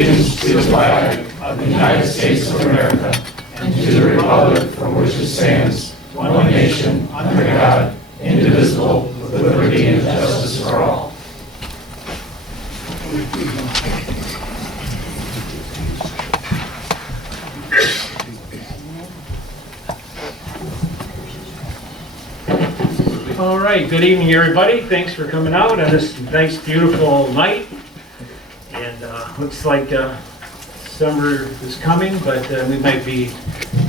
allegiance to the flag of the United States of America and to the republic for which it stands, one nation, under God, indivisible, with liberty and justice for all. All right, good evening, everybody. Thanks for coming out on this nice, beautiful night. And looks like summer is coming, but we might be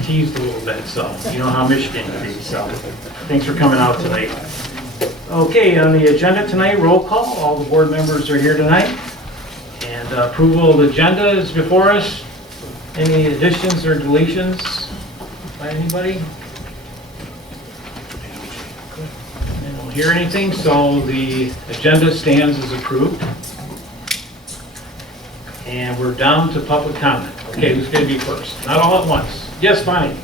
teased a little bit, so you know how Michigan can be. So thanks for coming out tonight. Okay, on the agenda tonight, roll call. All the board members are here tonight. And approval of the agenda is before us. Any additions or deletions by anybody? I don't hear anything, so the agenda stands as approved. And we're down to public comment. Okay, who's going to be first? Not all at once. Yes, Bonnie?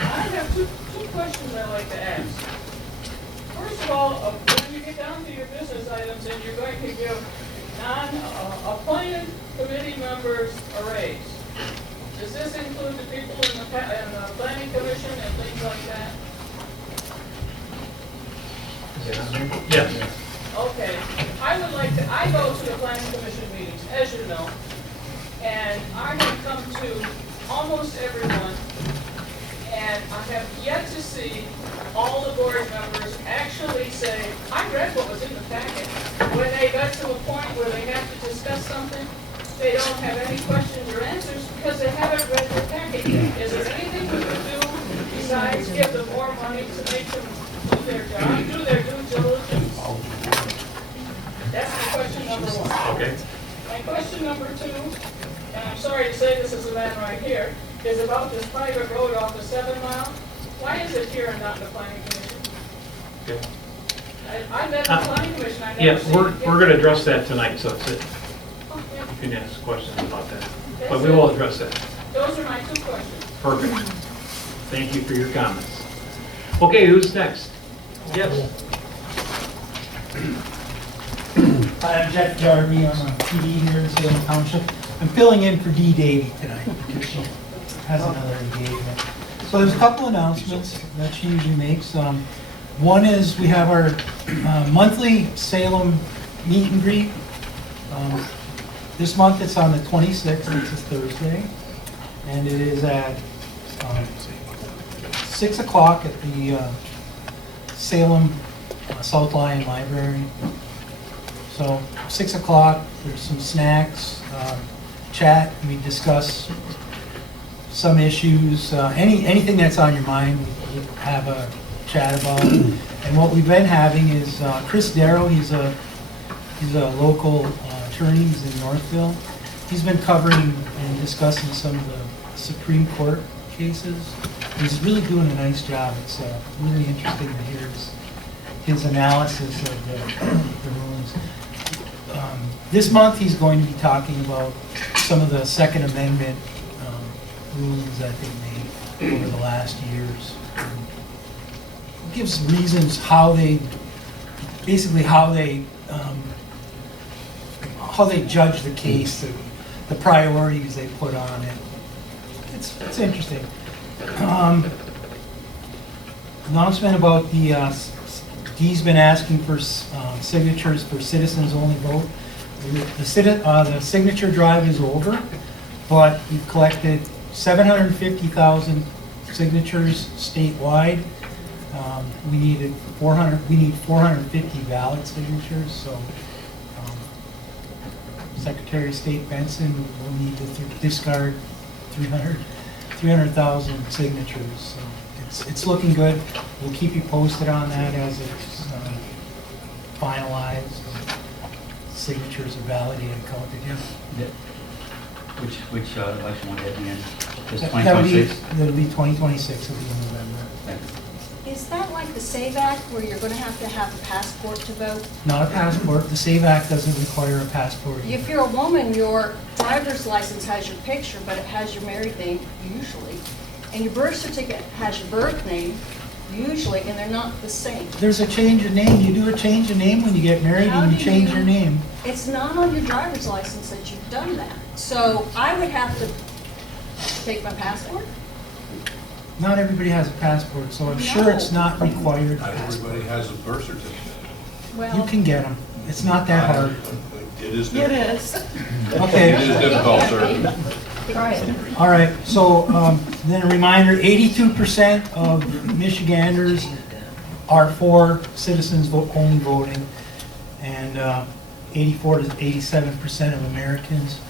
I have two questions I'd like to ask. First of all, when you get down to your business items and you're going to give non-appointed committee members a raise, does this include the people in the planning commission and things like that? Yes. Okay. I go to the planning commission meetings, as you know, and I have come to almost everyone, and I have yet to see all the board members actually say, I read what was in the packet. When they got to a point where they have to discuss something, they don't have any questions or answers because they haven't read the packet yet. Is there anything we can do besides give them more money to make them do their job, do their due diligence? That's the question number one. Okay. My question number two, and I'm sorry to say this is a man right here, is about this private road off the 7 Mile. Why is it here and not in the planning commission? Okay. I met the planning commission, I never Yeah, seen we're it. going to address that tonight, so it's it. Oh, yeah. You can ask questions about that. That's But we it. will address that. Those are my two questions. Perfect. Thank you for your comments. Okay, who's next? Yes. Hi, I'm Jeff Jarvie. I'm on PD here in Salem Township. I'm filling in for Dee Davy tonight because she has another engagement. So there's a couple announcements that she usually makes. One is we have our monthly Salem meet and greet. This month it's on the 26th, it's a Thursday, and it is at 6 o'clock at the Salem South Lyon Library. So 6 o'clock, there's some snacks, chat, we discuss some issues, anything that's on your mind, we have a chat about. And what we've been having is Chris Darrow, he's a local attorney, he's in Northville. He's been covering and discussing some of the Supreme Court cases. He's really doing a nice job. It's really interesting to hear his analysis of the rulings. This month, he's going to be talking about some of the Second Amendment rulings that they made over the last years. It gives reasons how they judge the case, the priorities they put on it. It's interesting. Announcement about Dee's been asking for signatures for citizens-only vote. The signature drive is over, but we've collected 750,000 signatures statewide. We need 450 valid signatures, so Secretary of State Benson will need to discard 300,000 signatures. So it's looking good. We'll keep you posted on that as it's finalized. Signatures are validated and counted. Yeah. Which election one at the end? Just That'll be 2026? 2026, it'll be in November. Is that like the SAVE Act where you're going to have a passport to vote? Not a passport. The SAVE Act doesn't require a passport. If you're a woman, your driver's license has your picture, but it has your married name usually. And your birth certificate has your birth name usually, and they're not the same. There's a change of name. You do a change of name when you get married How and you do change you- your name. It's not on your driver's license that you've done that. So I would have to take my passport? Not everybody has a passport, so I'm sure it's not required. Not everybody has a birth certificate. You Well, can get them. It's not that hard. It is it difficult. is. It Okay, is difficult, sir. Try it. all right, so then a reminder, 82% of Michiganders are for citizens only voting, and 84 to 87% of Americans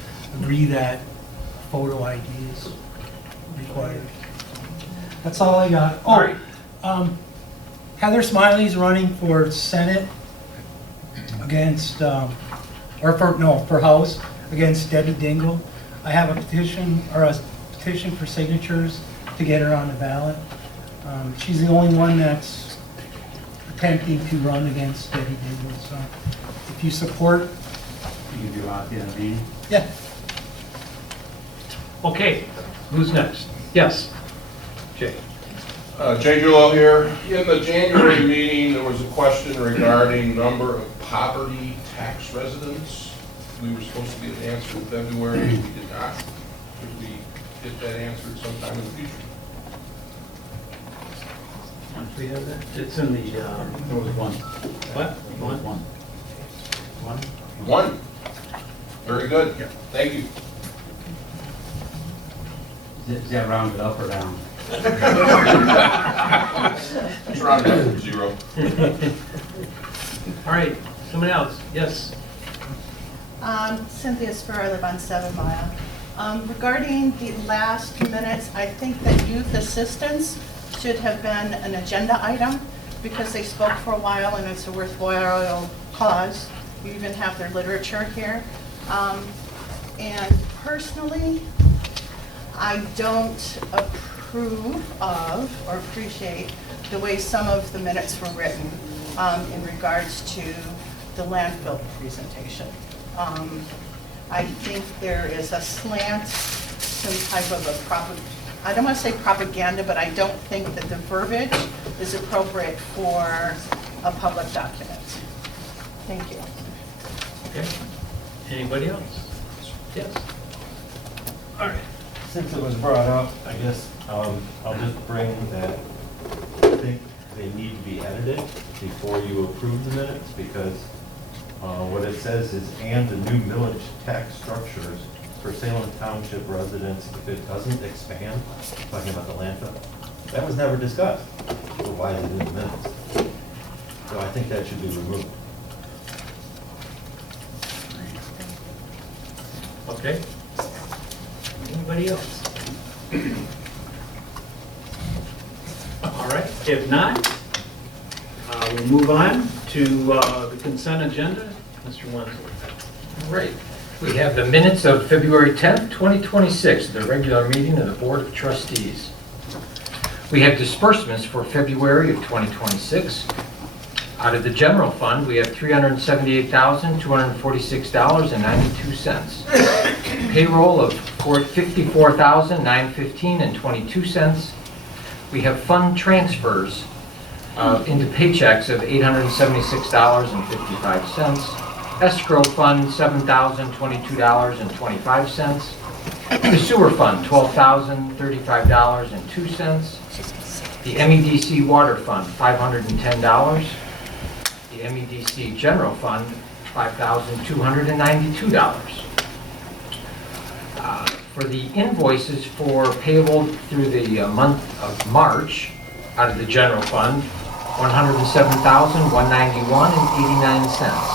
agree that photo ID is required. That's all I got. All right. Heather Smiley's running for Senate against, for House against Debbie Dingle. I have a petition for signatures to get her on the ballot. She's the only one that's attempting to run against Debbie Dingle, so if you support, You can be locked in a meeting. yeah. Okay, who's next? Yes, Jay. Jay Gillo here. In the January meeting, there was a question regarding number of property tax residents. We were supposed to get an answer in February, we did not. Could we get that answered sometime in the future? Once we have that, it's in the, There was one. what? There was one. One? One. Very good. Thank you. Is that rounded up or down? It's round up to 0. All right, someone else, yes. Cynthia Spur, I live on 7 Mile. Regarding the last minutes, I think that youth assistance should have been an agenda item because they spoke for a while and it's a worthwhile cause. You even have their literature here. And personally, I don't approve of or appreciate the way some of the minutes were written in regards to the landfill presentation. I think there is a slant, some type of I don't want to say propaganda, but I don't think that the verbiage is appropriate for a public document. Thank you. Okay. Anybody else? Yes. All right. Since it was brought up, I guess I'll just bring that I think they need to be edited before you approve the minutes, because what it says is, and the new millage tax structures for Salem Township residents if it doesn't expand, talking about the landfill. That was never discussed, so why is it in the minutes? So I think that should be removed. Okay. Anybody else? All right, if not, we'll move on to the consent agenda. Mr. Wenzel. All right. We have the minutes of February 10th, 2026, the regular meeting of the Board of Trustees. We have disbursements for February of 2026. Out of the general fund, we have $378,246.92. Payroll of $54,915.22. We have fund transfers into paychecks of $876.55. Escrow fund, $7,022.25. The sewer fund, $12,035.02. The MEDC water fund, $510. The MEDC general fund, $5,292. For the invoices for payable through the month of March, out of the general fund, $107,191.89.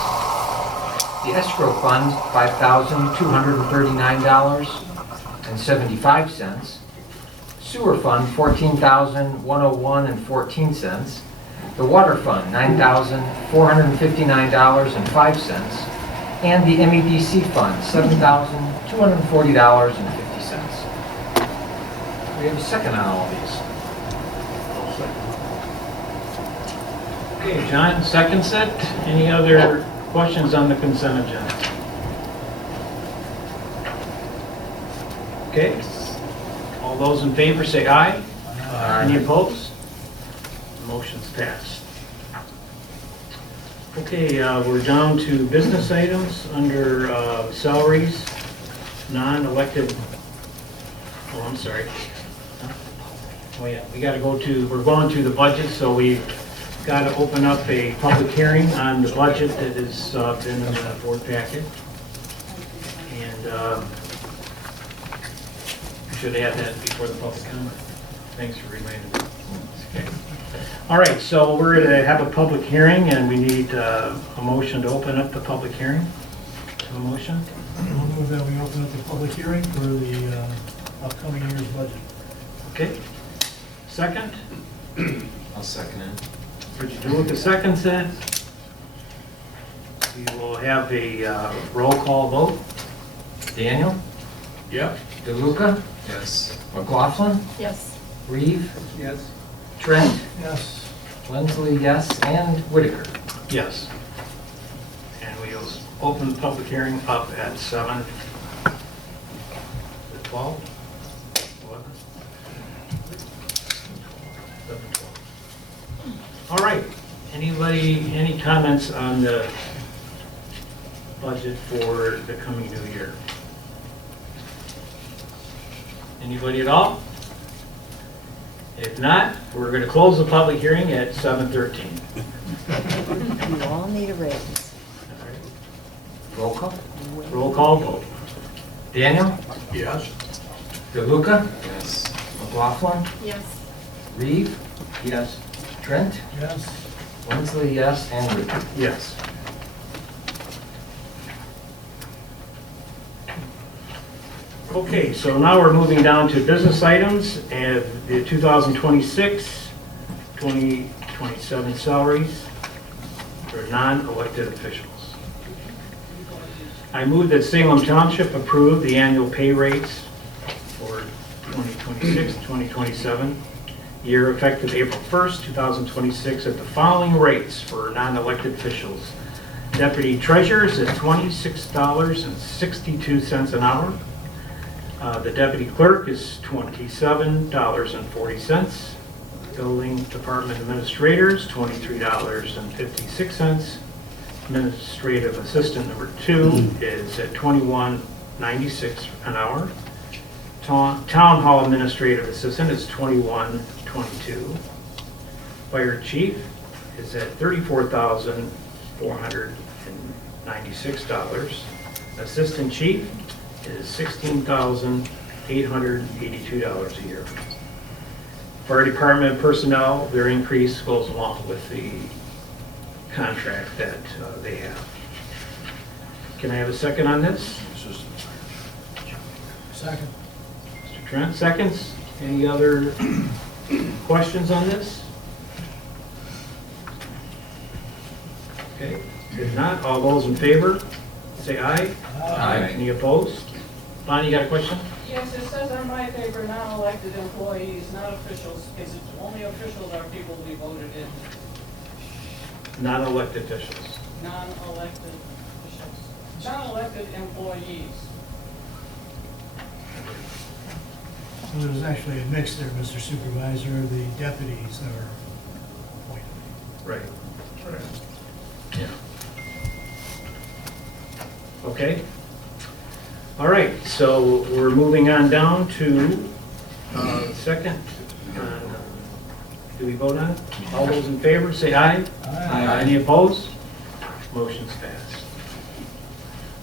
The escrow fund, $5,239.75. Sewer fund, $14,101.14. The water fund, $9,459.05. And the MEDC fund, $7,240.50. We have a second on all these. Okay, John, second set. Any other questions on the consent agenda? Okay. All those in favor say aye. Any opposed? Motion's passed. Okay, we're down to business items under salaries. non-elected, oh, I'm sorry. Oh, yeah, we gotta go to, we're going to the budget, so we've got to open up a public hearing on the budget that has been in the board packet. And should add that before the public comment. Thanks for reminding me. Okay. All right, so we're going to have a public hearing, and we need a motion to open up the public hearing. A motion? I'll move that we open up the public hearing for the upcoming year's budget. Okay. Second? I'll second it. Richard DeLuca seconds that. We will have a roll call vote. Daniel? Yep. DeLuca? Yes. McLaughlin? Yes. Reeve? Yes. Trent? Yes. Lindsley, yes, and Whitaker. Yes. And we'll open the public hearing up at 7. 12? 11? 7:12. All right. Anybody, any comments on the budget for the coming new year? Anybody at all? If not, we're going to close the public hearing at 7:13. You all need a raise. Roll call? Roll call vote. Daniel? Yes. DeLuca? Yes. McLaughlin? Yes. Reeve? Yes. Trent? Yes. Lindsley, yes, and Whitaker. Yes. Okay, so now we're moving down to business items and the 2026, 2027 salaries for non-elected officials. I move that Salem Township approve the annual pay rates for 2026, 2027 year effective April 1st, 2026 at the following rates for non-elected officials. Deputy treasurers at $26.62 an hour. The deputy clerk is $27.40. Building department administrators, $23.56. Administrative assistant number 2 is at $21.96 an hour. Town hall administrative assistant is $21.22. Fire chief is at $34,496. Assistant chief is $16,882 a year. Fire department personnel, their increase goes along with the contract that they have. Can I have a second on this? Second. Mr. Trent, seconds. Any other questions on this? Okay, if not, all those in favor, say aye. Aye. Any opposed? Bonnie, you got a question? Yes, it says on my paper, non-elected employees, not officials. Is it only officials or people we voted in? Non-elected officials. Non-elected officials. Non-elected employees. So there's actually a mix there, Mr. Supervisor. The deputies are appointed. Right. Yeah. Okay. All right, so we're moving on down to second. Do we vote on it? All those in favor, say aye. Aye. Any opposed? Motion's passed.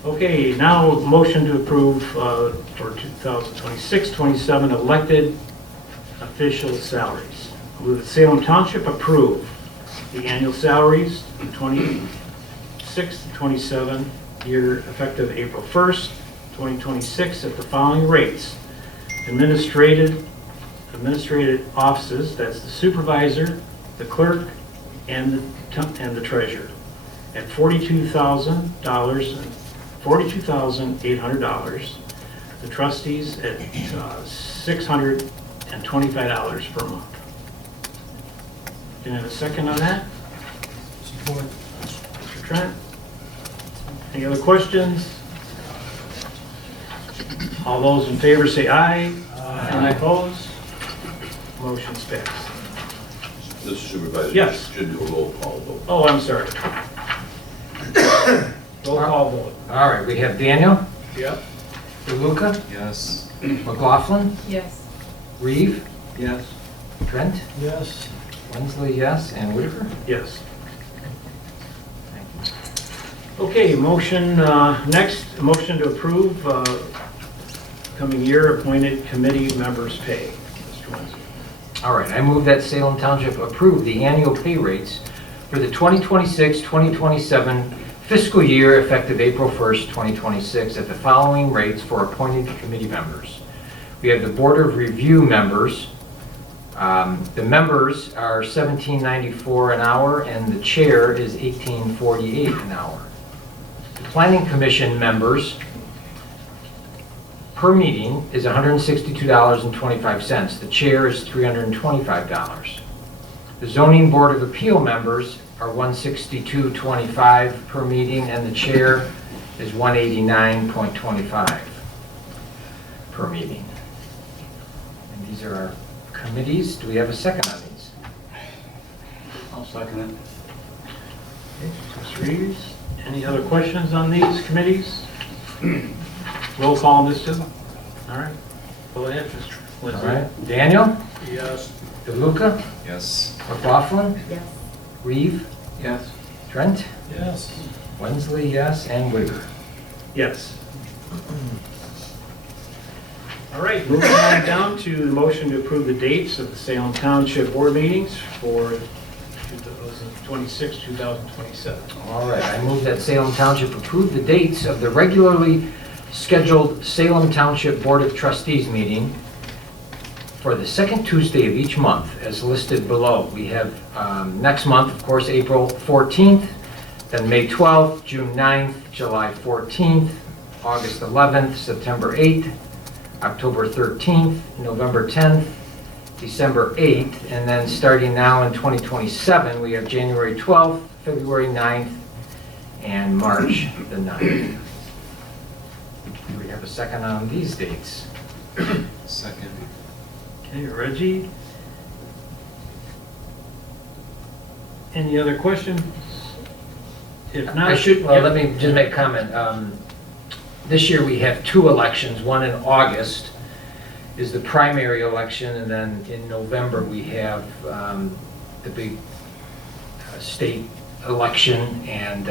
Okay, now motion to approve for 2026-27 elected official salaries. Move that Salem Township approve the annual salaries for 26 to 27 year effective April 1st, 2026 at the following rates. Administrative offices, that's the supervisor, the clerk, and the treasurer, at $42,800. The trustees at $625 per month. Can I have a second on that? Support. Mr. Trent? Any other questions? All those in favor say aye. Any opposed? Motion's passed. Mr. Supervisor? Yes. Should do a roll call vote. Oh, I'm sorry. Roll call vote. All right, we have Daniel? Yep. DeLuca? Yes. McLaughlin? Yes. Reeve? Yes. Trent? Yes. Wensley, yes, and Whitaker? Yes. Okay, motion, next, motion to approve coming year appointed committee members' pay. Mr. Wensley. All right, I move that Salem Township approve the annual pay rates for the 2026-2027 fiscal year effective April 1st, 2026 at the following rates for appointed committee members. We have the Board of Review members. The members are $17.94 an hour and the chair is $18.48 an hour. The Planning Commission members per meeting is $162.25. The chair is $325. The Zoning Board of Appeal members are $162.25 per meeting, and the chair is $189.25 per meeting. And these are our committees. Do we have a second on these? I'll second it. Mr. Reeves, any other questions on these committees? Roll call, Mr. All right, go ahead, Mr. All Lindsay. right. Daniel? Yes. DeLuca? Yes. McLaughlin? Yes. Reeve? Yes. Trent? Yes. Wensley, yes, and Whitaker. Yes. All right, moving on down to the motion to approve the dates of the Salem Township Board meetings for 2026, 2027. All right, I move that Salem Township approve the dates of the regularly scheduled Salem Township Board of Trustees meeting for the second Tuesday of each month, as listed below. We have next month, of course, April 14th, then May 12th, June 9th, July 14th, August 11th, September 8th, October 13th, November 10th, December 8th, and then starting now in 2027, we have January 12th, February 9th, and March the 9th. Do we have a second on these dates? Second. Okay, Reggie? Any other questions? If not, Well, let me just make a comment. This year we have two elections, one in August is the primary election, and then in November we have the big state election, and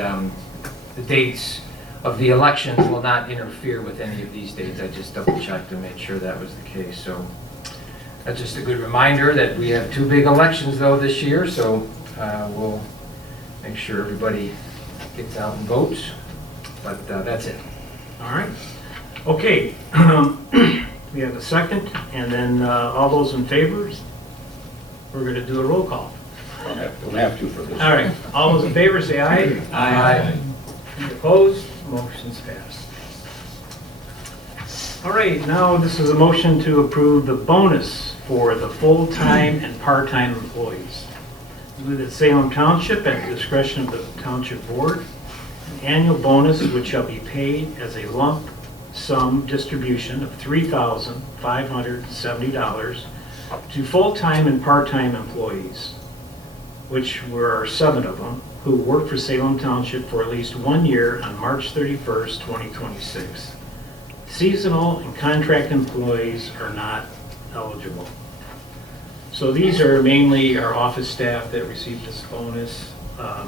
the dates of the elections will not interfere with any of these dates. I just double checked to make sure that was the case. So that's just a good reminder that we have two big elections though this year, so we'll make sure everybody gets out and votes, but that's it. All right. Okay. We have a second, and then all those in favor, we're going to do a roll call. Don't have to for this. All right. All those in favor say aye. Aye. Any opposed? Motion's passed. All right. Now this is a motion to approve the bonus for the full-time and part-time employees. With the Salem Township at the discretion of the Township Board, an annual bonus which shall be paid as a lump sum distribution of $3,570 to full-time and part-time employees, which were 7 of them, who work for Salem Township for at least 1 year on March 31st, 2026. Seasonal and contract employees are not eligible. So these are mainly our office staff that receive this bonus. I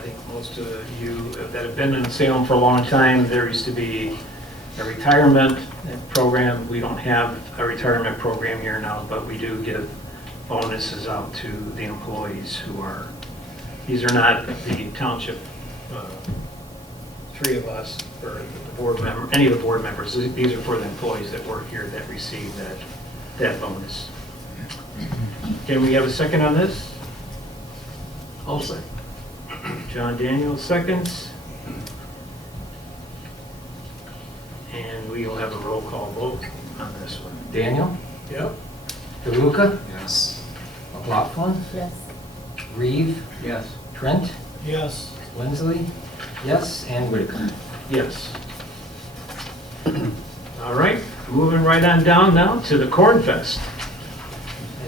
think most of you that have been in Salem for a long time, there used to be a retirement program. We don't have a retirement program here now, but we do give bonuses out to the employees who are, these are not the township, 3 of us, or the board member, any of the board members. These are for the employees that work here that receive that bonus. Can we have a second on this? I'll say. John Daniels seconds. And we will have a roll call vote on this one. Daniel? Yep. DeLuca? Yes. McLaughlin? Yes. Reeve? Yes. Trent? Yes. Wensley? Yes, and Whitaker. Yes. All right, moving right on down now to the Corn Fest.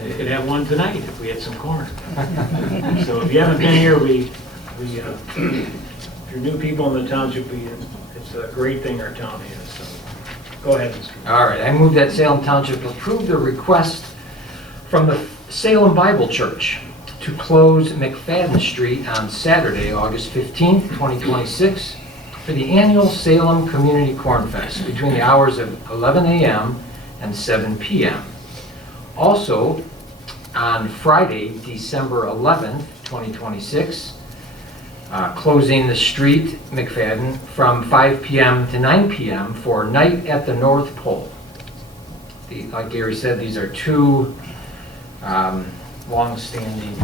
You could have one tonight if we had some corn. So if you haven't been here, if you're new people in the township, it's a great thing our town has. So Go ahead, Mr. All right, I move that Salem Township approve the request from the Salem Bible Church to close McFadden Street on Saturday, August 15th, 2026, for the annual Salem Community Corn Fest between the hours of 11 a.m. and 7 p.m. Also, on Friday, December 11th, 2026, closing the street, McFadden, from 5 p.m. to 9 p.m. for Night at the North Pole. Like Gary said, these are two long-standing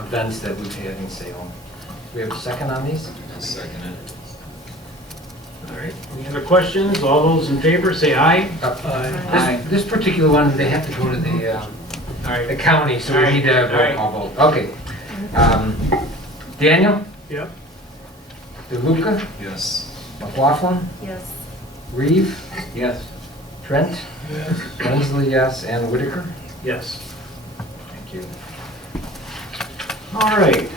events that we've had in Salem. Do we have a second on these? Second it. All right, any other questions? All those in favor, say aye. This particular one, they have to go to the All right. the county, so we need a All right. roll call vote. Okay. Daniel? Yep. DeLuca? Yes. McLaughlin? Yes. Reeve? Yes. Trent? Yes. Wensley, yes. And Whitaker? Yes. Thank you. All right.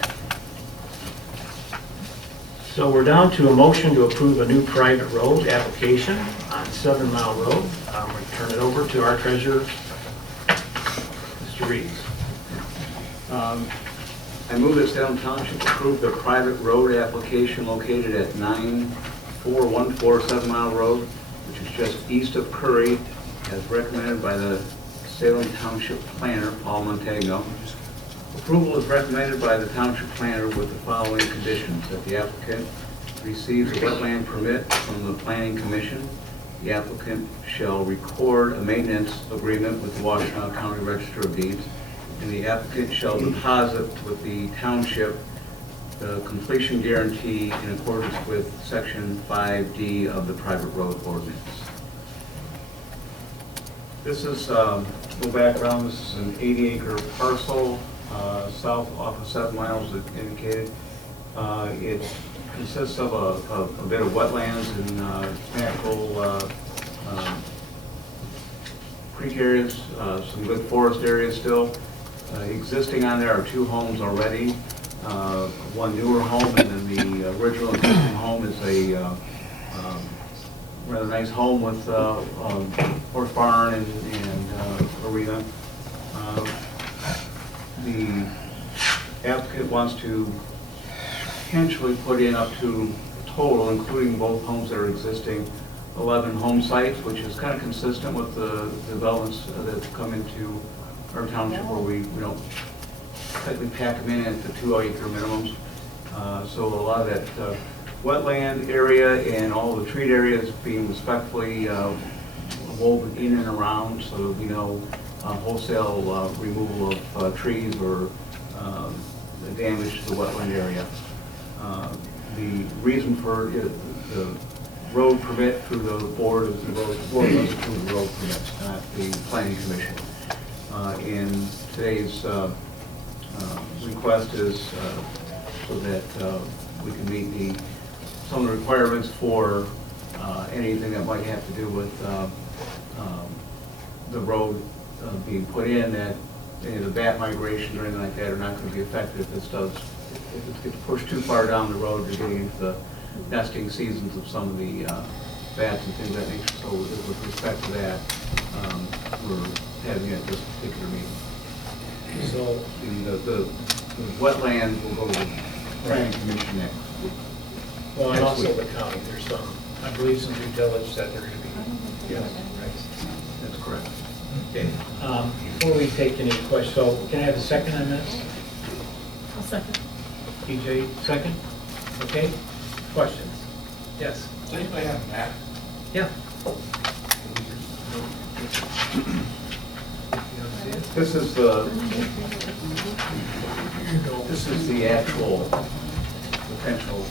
So we're down to a motion to approve a new private road application on 7 Mile Road. We'll turn it over to our treasurer, Mr. Reeves. I move that Salem Township approve the private road application located at 9414 7 Mile Road, which is just east of Curry, as recommended by the Salem Township Planner, Paul Montagno. Approval is recommended by the Township Planner with the following conditions: that the applicant receives a wetland permit from the Planning Commission. The applicant shall record a maintenance agreement with the Washtenaw County Register of Deeds, and the applicant shall deposit with the township the completion guarantee in accordance with Section 5D of the private road ordinance. This is, go back around, this is an 80-acre parcel south off of 7 miles as indicated. It consists of a bit of wetlands and natural creek areas, some good forest areas still. Existing on there are 2 homes already, one newer home, and then the original existing home is a rather nice home with horse barn and arena. The applicant wants to potentially put in up to total, including both homes that are existing, 11 home sites, which is kind of consistent with the developments that come into our township where we don't tightly pack them in at the 2-acre minimums. So a lot of that wetland area and all the treat areas being respectfully woven in and around, so there'll be no wholesale removal of trees or damage to the wetland area. The reason for the road permit through the board is the board does approve the road permits, not the planning commission. And today's request is so that we can meet some of the requirements for anything that might have to do with the road being put in, that any of the bat migrations or anything like that are not going to be affected if it gets pushed too far down the road. You're getting into the nesting seasons of some of the bats and things of that nature. So with respect to that, we're having it at this particular meeting. So the wetlands will go to the planning commission next. Well, and also the county, there's some, I believe some due diligence that they're going to be. Yes, that's correct. Okay. Before we take any questions, so can I have a second on this? I'll second. DJ, second? Okay. Questions? Yes. Does anybody have a map? Yeah. This is the actual potential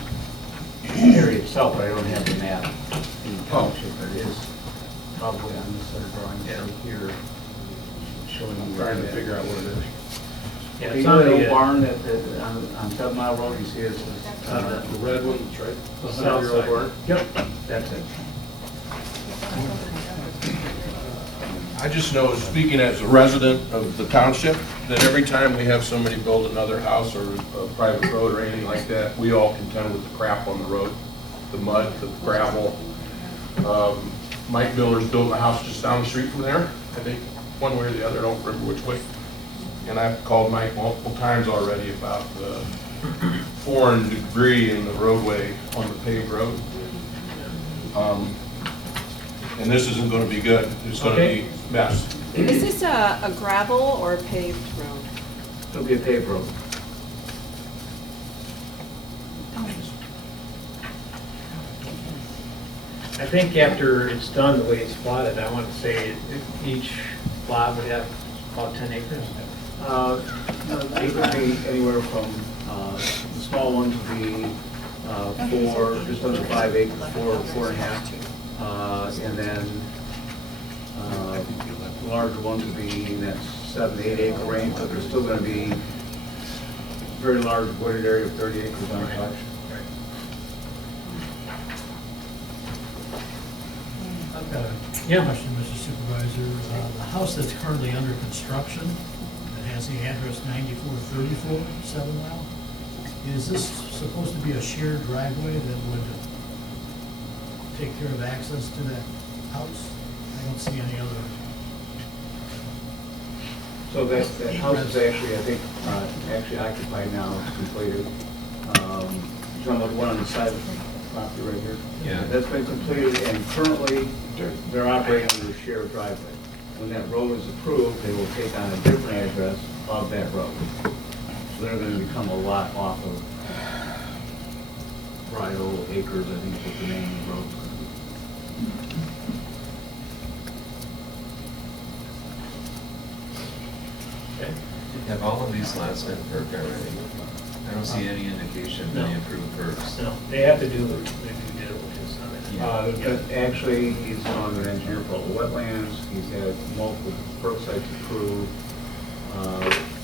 area itself, but I don't have the map in the township, but it is probably on this other drawing here, showing them. Trying to figure out what it is. Yeah, The it's on little the barn that on 7 Mile Road, you see it, The red one, that's right. the south side. Yep. that's it. I just know, speaking as a resident of the township, that every time we have somebody build another house or a private road or anything like that, we all contend with the crap on the road, the mud, the gravel. Mike Miller's building a house just down the street from there, I think, one way or the other, I don't remember which way. And I've called Mike multiple times already about the foreign debris in the roadway on the paved road. And this isn't gonna be good, it's gonna be mess. Is this a gravel or a paved road? It'll be a paved road. I think after it's done the way it's plotted, I want to say each lot would have about 10 acres. It could be anywhere from, the small ones would be 4, just under 5 acres, 4.5. And then larger ones would be in that 7 to 8 acre range, but there's still going to be very large wooded area of 30 acres on top. I've got a Yeah. question, Mr. Supervisor. The house that's currently under construction, that has the address 9434 7 Mile, is this supposed to be a shared driveway that would take care of access to that house? I don't see any other. So that house is actually, I think, actually occupied now, it's completed. Talking about the one on the side of the property right here? Yeah. That's been completed, and currently, they're operating under a shared driveway. When that road is approved, they will take on a different address of that road. So they're gonna become a lot off of Bridle Acres, I think is what the name of the road's gonna be. Have all of these lots been perked already? I don't see any indication of any approved perks. No, they have to do their due diligence on it. Actually, he's on an engineer for all the wetlands, he's had multiple perk sites approved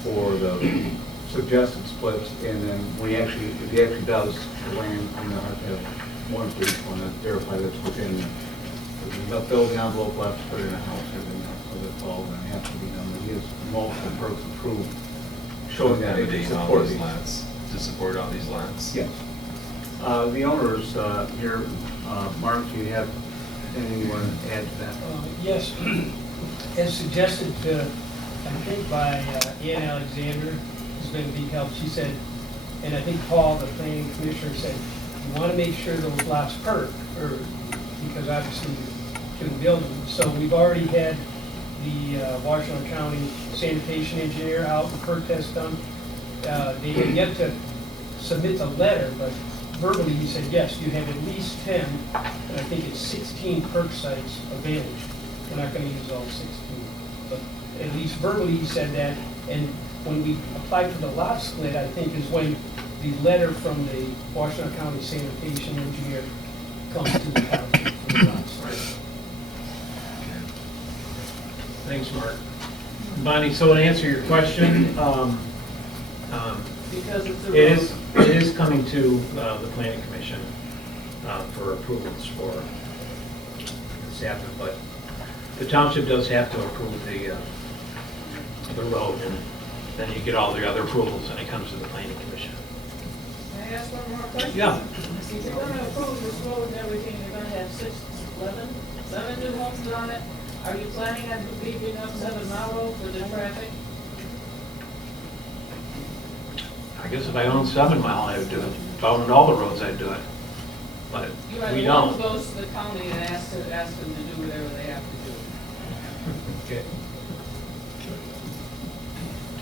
for the suggested splits, and then if he actually does the land, I'm gonna have to have more than each one to verify that's within, there's enough building envelope left to put in a house, everything else, so that's all gonna have to be done. But he has multiple perks approved, showing that they can Accommodate all support these these. lots, to support all these lots? Yes. The owners here, Mark, do you have anything you want to add to that? Yes, as suggested, I think by Ann Alexander, who's been a big help, she said, and I think Paul, the planning commissioner, said, you want to make sure those lots perk, or, because obviously you couldn't build them. So we've already had the Washington County sanitation engineer out and perk test done. They have yet to submit the letter, but verbally he said, yes, you have at least 10, and I think it's 16 perk sites available. We're not going to use all 16, but at least verbally he said that. And when we applied for the lot split, I think is when the letter from the Washington County sanitation engineer comes to the county for the lot split. Thanks, Mark. Bonnie, so to answer your question, Because it's a it is coming to the planning commission for approvals for this happen, but the township does have to approve the road, and then you get all the other approvals, and it comes to the planning commission. May I ask one more question? Yeah. If you're gonna approve this road and everything, you're gonna have 7 new homes on it. Are you planning on beefing up 7 Mile Road for the traffic? I guess if I owned 7 Mile, I would do it. If I owned all the roads, I'd do it. But You are we the one who don't. goes to the county and asks them to do whatever they have to do. Okay.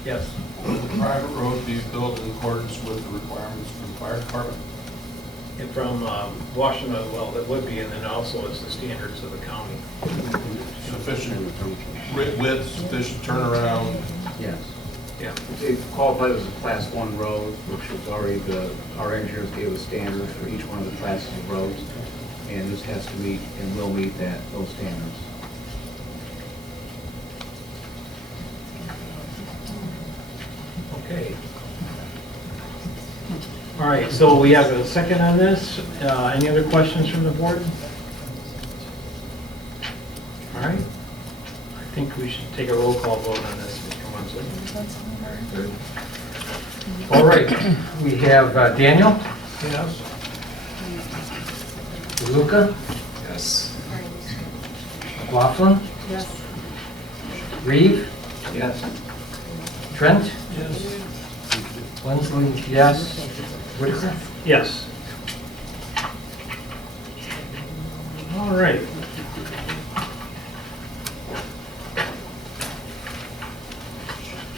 Yes. Would the private road be built in accordance with the requirements from the fire department? And from Washington, well, that would be, and then also it's the standards of the county. Sufficient width, sufficient turnaround? Yes. Yeah. It qualified as a class 1 road, which was already our engineers gave a standard for each one of the classes of roads, and this has to meet and will meet those standards. Okay. All right, so we have a second on this. Any other questions from the board? All right. I think we should take a roll call vote on this, Mr. Munson. Very good. All right, we have Daniel, Yes. Luca, Yes. Laughlin, Yes. Reeve, Yes. Trent, Yes. Wensley, yes. Whitaker? Yes. All right.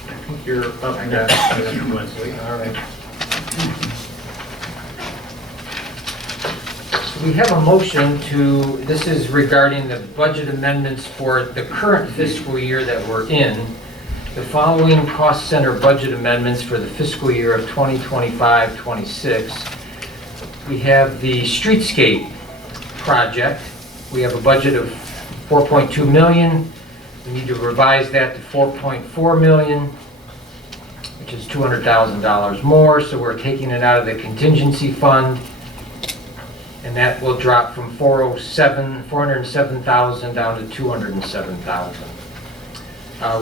I think you're up next, Mr. Wensley. All right. So we have a motion to, this is regarding the budget amendments for the current fiscal year that we're in. The following cost center budget amendments for the fiscal year of 2025-26. We have the streetscape project. We have a budget of 4.2 million. We need to revise that to 4.4 million, which is $200,000 more, so we're taking it out of the contingency fund, and that will drop from 407,000 down to 207,000.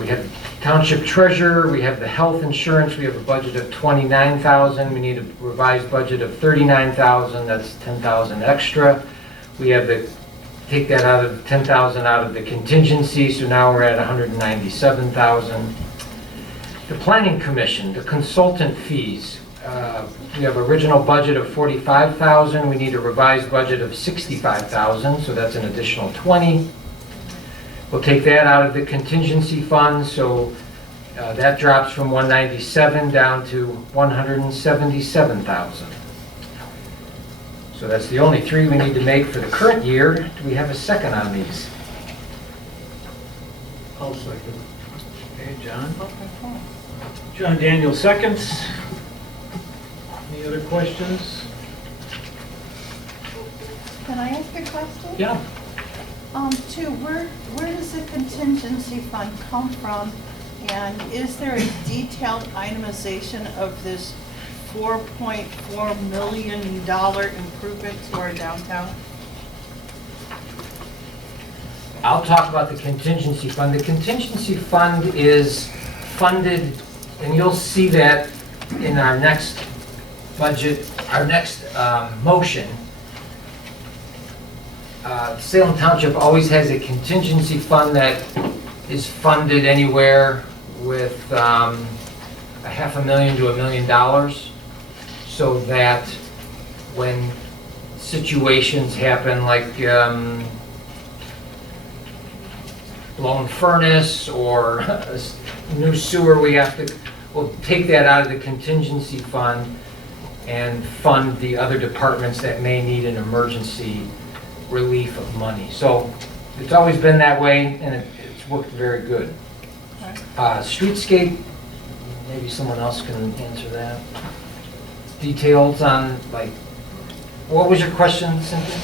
We have township treasurer, we have the health insurance, we have a budget of 29,000, we need a revised budget of 39,000, that's 10,000 extra. We have the, take that out of 10,000 out of the contingency, so now we're at 197,000. The planning commission, the consultant fees, we have original budget of 45,000, we need a revised budget of 65,000, so that's an additional 20. We'll take that out of the contingency fund, so that drops from 197 down to 177,000. So that's the only three we need to make for the current year. Do we have a second on these? I'll second. Okay, John. John Daniel seconds. Any other questions? Can I ask a question? Yeah. Where does the contingency fund come from? And is there a detailed itemization of this $4.4 million improvement to our downtown? I'll talk about the contingency fund. The contingency fund is funded, and you'll see that in our next budget, our next motion. Salem Township always has a contingency fund that is funded anywhere with $500,000 to $1 million, so that when situations happen like blown furnace or a new sewer, we'll take that out of the contingency fund and fund the other departments that may need an emergency relief of money. So it's always been that way, and it's worked very good. Streetscape, maybe someone else can answer that. Details on, like, what was your question, Cynthia?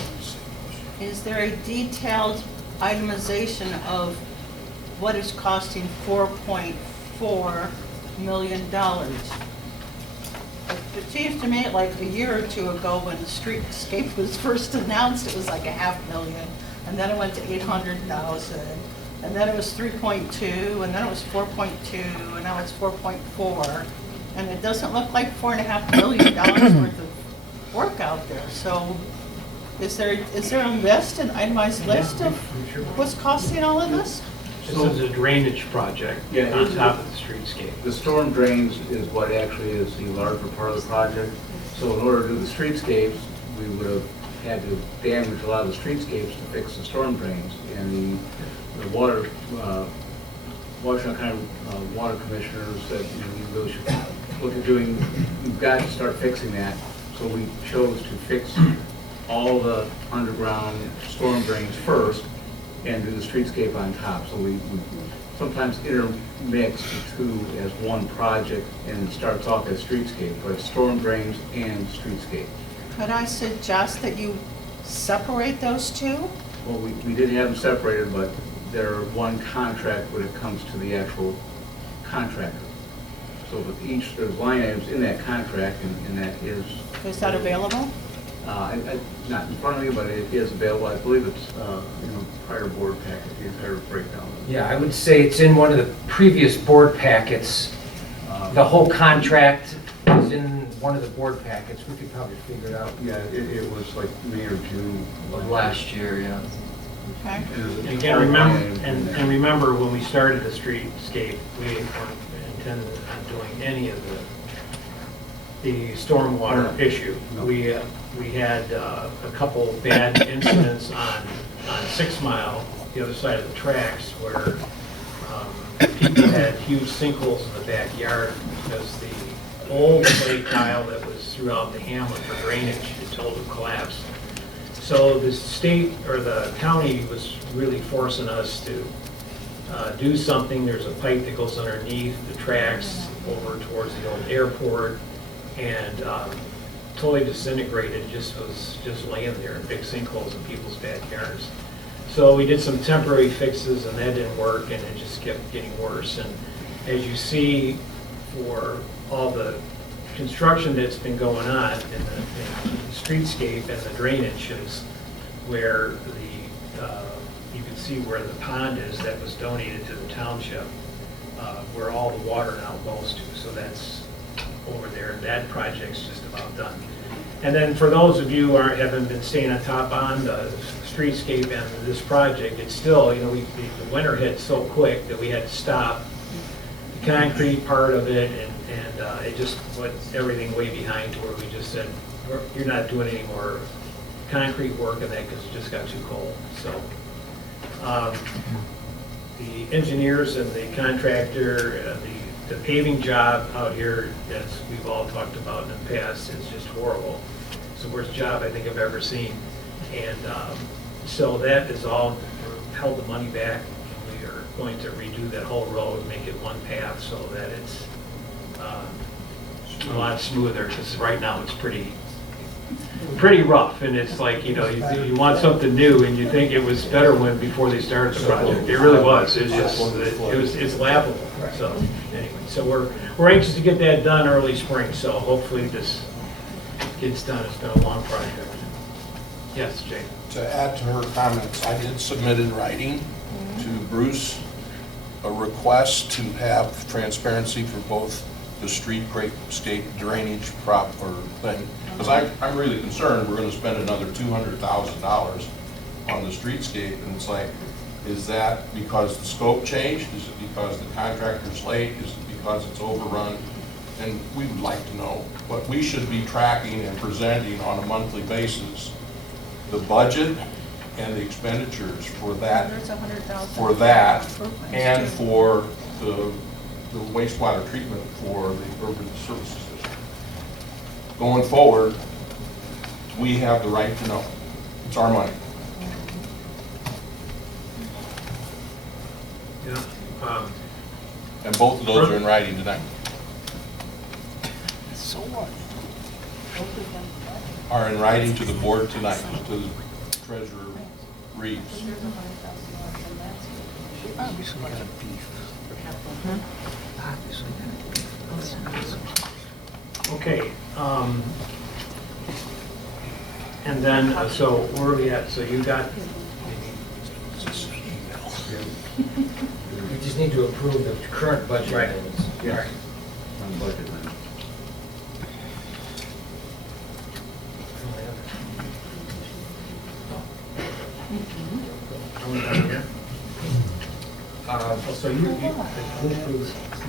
Is there a detailed itemization of what is costing $4.4 million? It seems to me like a year or two ago when the streetscape was first announced, it was like $500,000, and then it went to 800,000, and then it was 3.2, and then it was 4.2, and now it's 4.4, and it doesn't look like $4.5 million worth of work out there. So is there a list, an itemized list of what's costing all of this? This is a drainage project on top of the streetscape. The storm drains is what actually is the larger part of the project. So in order to do the streetscapes, we would have had to damage a lot of the streetscapes to fix the storm drains. And the water, Washington County Water Commissioner said, you really should look at doing, you've got to start fixing that. So we chose to fix all the underground storm drains first and do the streetscape on top. So we sometimes intermix the two as one project, and it starts off as streetscape, but it's storm drains and streetscape. Could I suggest that you separate those two? Well, we did have them separated, but they're one contract when it comes to the actual contractor. So with each, there's line items in that contract, and that is... Is that available? Not in front of me, but it is available. I believe it's prior board packet, the entire breakdown. Yeah, I would say it's in one of the previous board packets. The whole contract is in one of the board packets. We could probably figure it out. Yeah, it was like May or June of last year, yeah. Okay. And again, remember when we started the streetscape, we weren't intended on doing any of the stormwater issue. We had a couple bad incidents on 6 Mile, the other side of the tracks, where people had huge sinkholes in the backyard because the old clay tile that was throughout the hamlet for drainage had totally collapsed. So the state, or the county, was really forcing us to do something. There's a pipe that goes underneath the tracks over towards the old airport, and totally disintegrated, was just laying there in big sinkholes in people's backyards. So we did some temporary fixes, and that didn't work, and it just kept getting worse. And as you see, for all the construction that's been going on in the streetscape and the drainage is where you can see where the pond is that was donated to the township, where all the water now goes to. So that's over there, and that project's just about done. And then for those of you who haven't been staying on top on the streetscape and this project, it's still, the winter hit so quick that we had to stop the concrete part of it, and it just put everything way behind to where we just said, you're not doing any more concrete work in that because it just got too cold. So the engineers and the contractor, the paving job out here, as we've all talked about in the past, is just horrible. It's the worst job I think I've ever seen. And so that is all, held the money back, and we are going to redo that whole road, make it one path so that it's a lot smoother, because right now it's pretty rough, and it's like, you want something new, and you think it was better before they started the project. It really was. It's laughable. So anyway, so we're anxious to get that done early spring. So hopefully this gets done. It's been a long project. Yes, Jay. To add to her comments, I did submit in writing to Bruce a request to have transparency for both the streetscape drainage thing, because I'm really concerned we're going to spend another $200,000 on the streetscape, and it's like, is that because the scope changed? Is it because the contractor's late? Is it because it's overrun? And we would like to know what we should be tracking and presenting on a monthly basis, the budget and the expenditures for that, and for the wastewater treatment for the urban services district. Going forward, we have the right to know. It's our money. Yeah. And both of those are in writing tonight. So what? Are in writing to the board tonight, to the Treasurer Reeves. Obviously got a beef. Obviously got a beef. Okay. And then, so where are we at? So you got. We just need to approve the current budget. Right. Yeah. On budget then. So you approve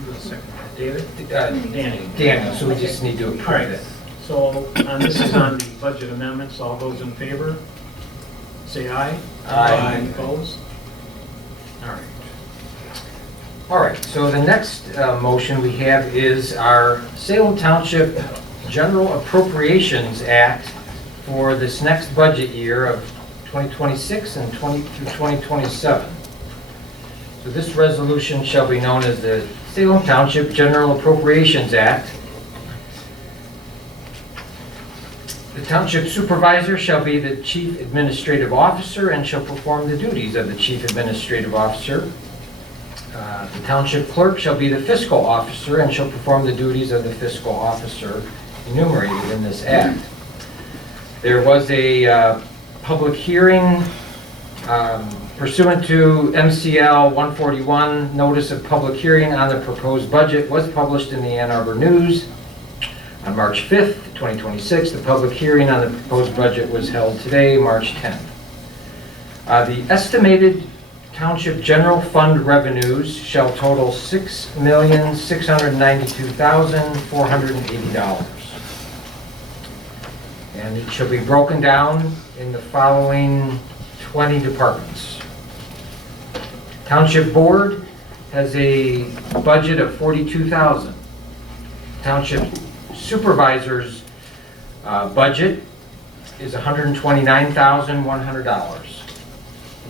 the second, David? Danny. Danny, so we just need to All approve right. it. So this is on the budget amendments. All those in favor, say aye. Aye. Opposed? All right. All right, so the next motion we have is our Salem Township General Appropriations Act for this next budget year of 2026 and through 2027. So this resolution shall be known as the Salem Township General Appropriations Act. The Township Supervisor shall be the Chief Administrative Officer and shall perform the duties of the Chief Administrative Officer. The Township Clerk shall be the Fiscal Officer and shall perform the duties of the Fiscal Officer enumerated in this act. There was a public hearing pursuant to MCL 141. Notice of public hearing on the proposed budget was published in the Ann Arbor News on March 5th, 2026. The public hearing on the proposed budget was held today, March 10th. The estimated township general fund revenues shall total $6,692,480. And it shall be broken down in the following 20 departments. Township Board has a budget of $42,000. Township Supervisor's budget is $129,100.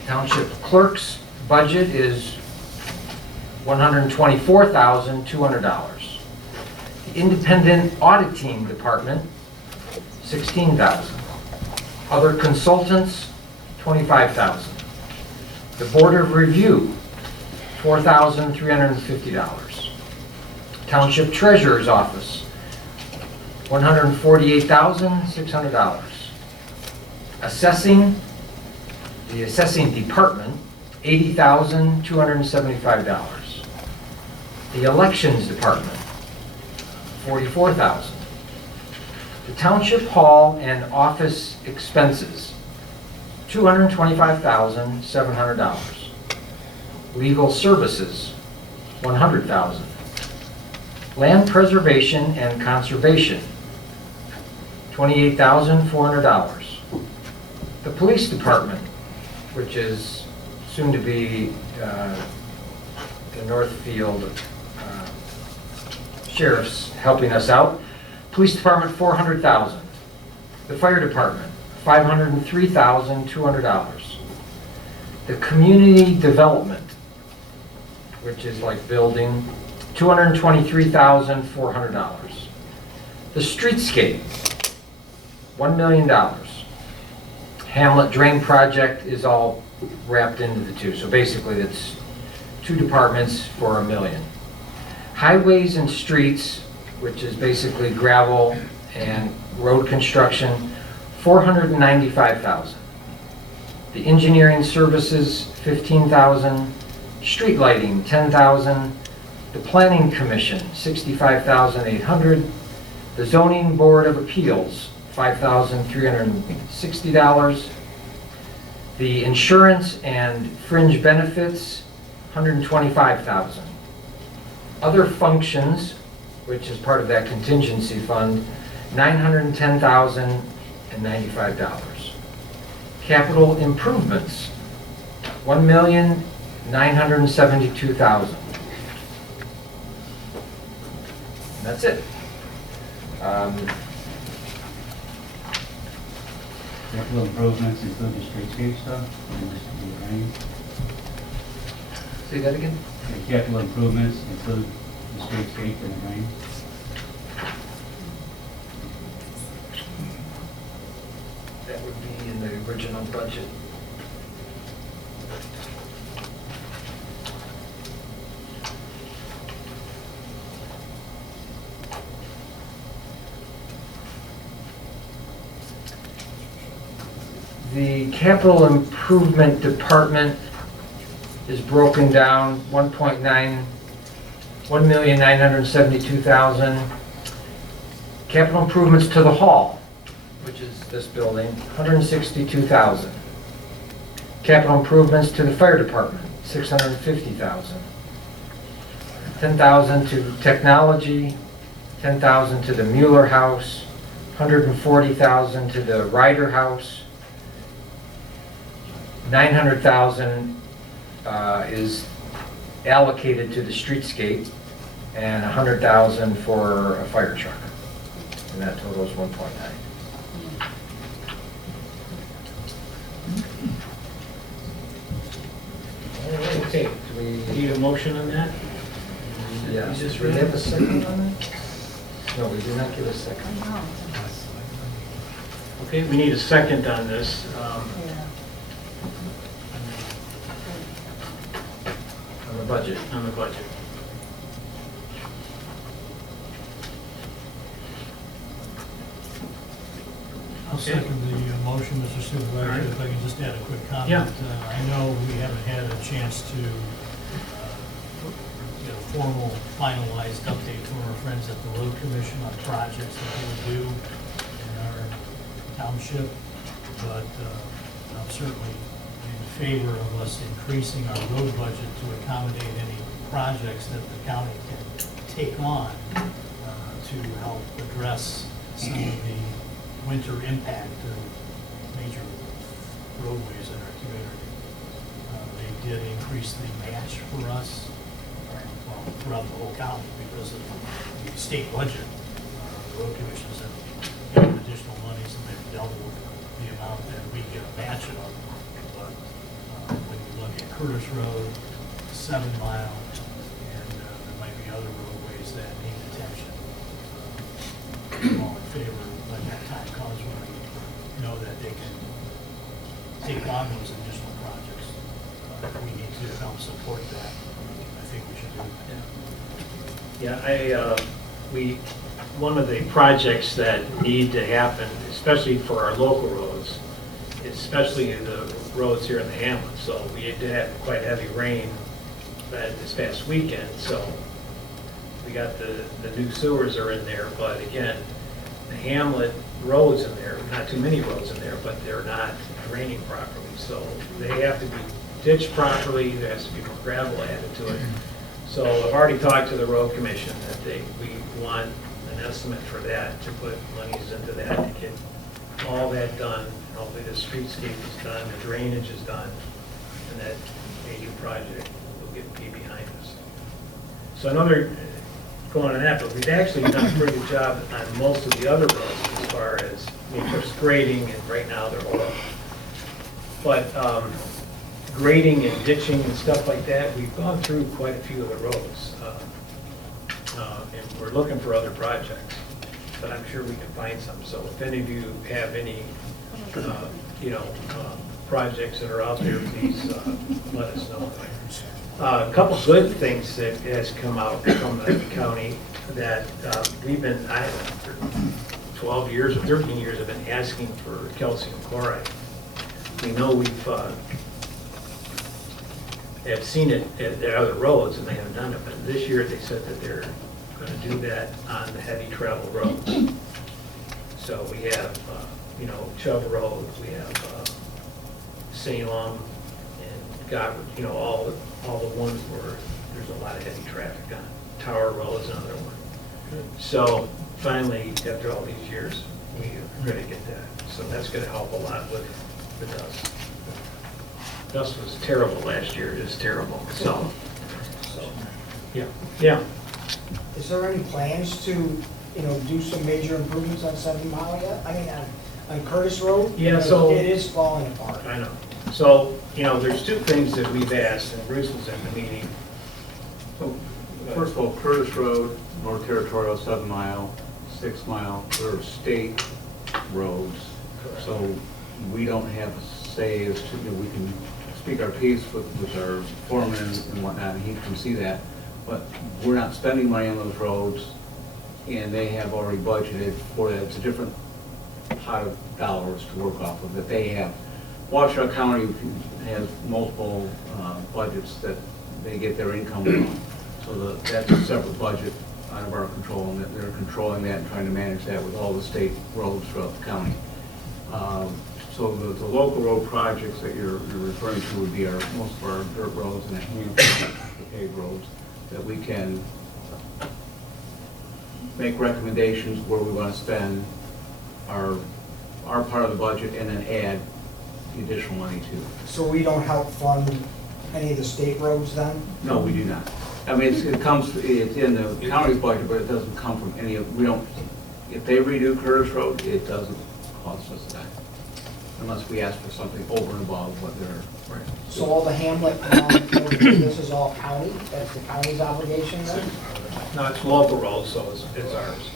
Township Clerk's budget is $124,200. The Independent Auditing Department, $16,000. Other consultants, $25,000. The Board of Review, $4,350. Township Treasurer's Office, $148,600. Assessing, the Assessing Department, $80,275. The Elections Department, $44,000. The Township Hall and Office Expenses, $225,700. Legal Services, $100,000. Land Preservation and Conservation, $28,400. The Police Department, which is soon to be the Northfield Sheriff's helping us out. Police Department, $400,000. The Fire Department, $503,200. The Community Development, which is like building, $223,400. The Streetscape, $1 million. Hamlet Drain Project is all wrapped into the two, so basically it's two departments for $1 million. Highways and Streets, which is basically gravel and road construction, $495,000. The Engineering Services, $15,000. Street Lighting, $10,000. The Planning Commission, $65,800. The Zoning Board of Appeals, $5,360. The Insurance and Fringe Benefits, $125,000. Other functions, which is part of that contingency fund, $910,095. Capital improvements, $1,972,000. That's it. Capital improvements include the streetscape stuff, and the drain. Say that again? The capital improvements include the streetscape and the drain. That would be in the original budget. The capital improvement department is broken down, $1,972,000. Capital improvements to the hall, which is this building, $162,000. Capital improvements to the fire department, $650,000. $10,000 to technology, $10,000 to the Mueller House, $140,000 to the Ryder House. $900,000 is allocated to the streetscape, and $100,000 for a fire truck, and that totals 1.9. Okay, do we need a motion on that? Yes. Do we have a second on that? No, we do not give a second. Okay, we need a second on this. On the budget. On the budget. I'll second the motion, Mr. Supervisor, All right. if I can just add a quick comment. Yeah. I know we haven't had a chance to get a formal finalized update from our friends at the Road Commission on projects that they would do in our township, but I'm certainly in favor of us increasing our road budget to accommodate any projects that the county can take on to help address some of the winter impact of major roadways in our community. They did increase the match for us, well, throughout the whole county because of the state budget. The road commissions have given additional monies and they've doubled the amount that we get a match of. But when you look at Curtis Road, 7 Mile, and there might be other roadways that need attention, I'm all in favor when that time comes when we know that they can take on those additional projects. If we need to help support that, I think we should do that. Yeah, one of the projects that need to happen, especially for our local roads, especially the roads here in the hamlet. So we did have quite heavy rain this past weekend, so we got the new sewers are in there, but again, the hamlet roads in there, not too many roads in there, but they're not draining properly. So they have to be ditched properly, there has to be more gravel added to it. So I've already talked to the road commission that we want an estimate for that, to put monies into that, to get all that done. Hopefully the streetscape is done, the drainage is done, and that major project will be behind us. So another, going on that, but we've actually done a pretty good job on most of the other roads as far as, just grading, and right now they're all. But grading and ditching and stuff like that, we've gone through quite a few of the roads. And we're looking for other projects, but I'm sure we can find some. So if any of you have any, projects that are out there, please let us know. A couple good things that has come out from the county that we've been, I don't know, for 12 years or 13 years, have been asking for calcium chloride. We know we've have seen it at the other roads and they haven't done it, but this year they said that they're going to do that on the heavy travel roads. So we have, Chubb Road, we have Salem and Godward, all the ones where there's a lot of heavy traffic on. Tower Road is another one. So finally, after all these years, we're going to get that. So that's going to help a lot with the dust. Dust was terrible last year, just terrible. So yeah. Is there any plans to, do some major improvements on 7 Mile yet? I mean, on Curtis Road? Yeah, so it is falling apart. I know. So, there's two things that we've asked, and Bruce was at the meeting. So, first of all, Curtis Road, North Territorial, 7 Mile, 6 Mile, they're state roads. So we don't have a say as to, we can speak our piece with our foreman and whatnot, and he can see that. But we're not spending money on those roads, and they have already budgeted for that. It's a different pot of dollars to work off of that they have. Washoe County has multiple budgets that they get their income from. So that's a separate budget out of our control, and that they're controlling that and trying to manage that with all the state roads throughout the county. So the local road projects that you're referring to would be most of our dirt roads and a handful of paved roads that we can make recommendations where we want to spend our part of the budget and then add the additional money to. So we don't help fund any of the state roads then? No, we do not. I mean, it's in the county's budget, but it doesn't come from any of, if they redo Curtis Road, it doesn't cost us that. Unless we ask for something over and above what they're. Right. So all the hamlet, this is all county? That's the county's obligation then? No, it's local roads, so it's ours.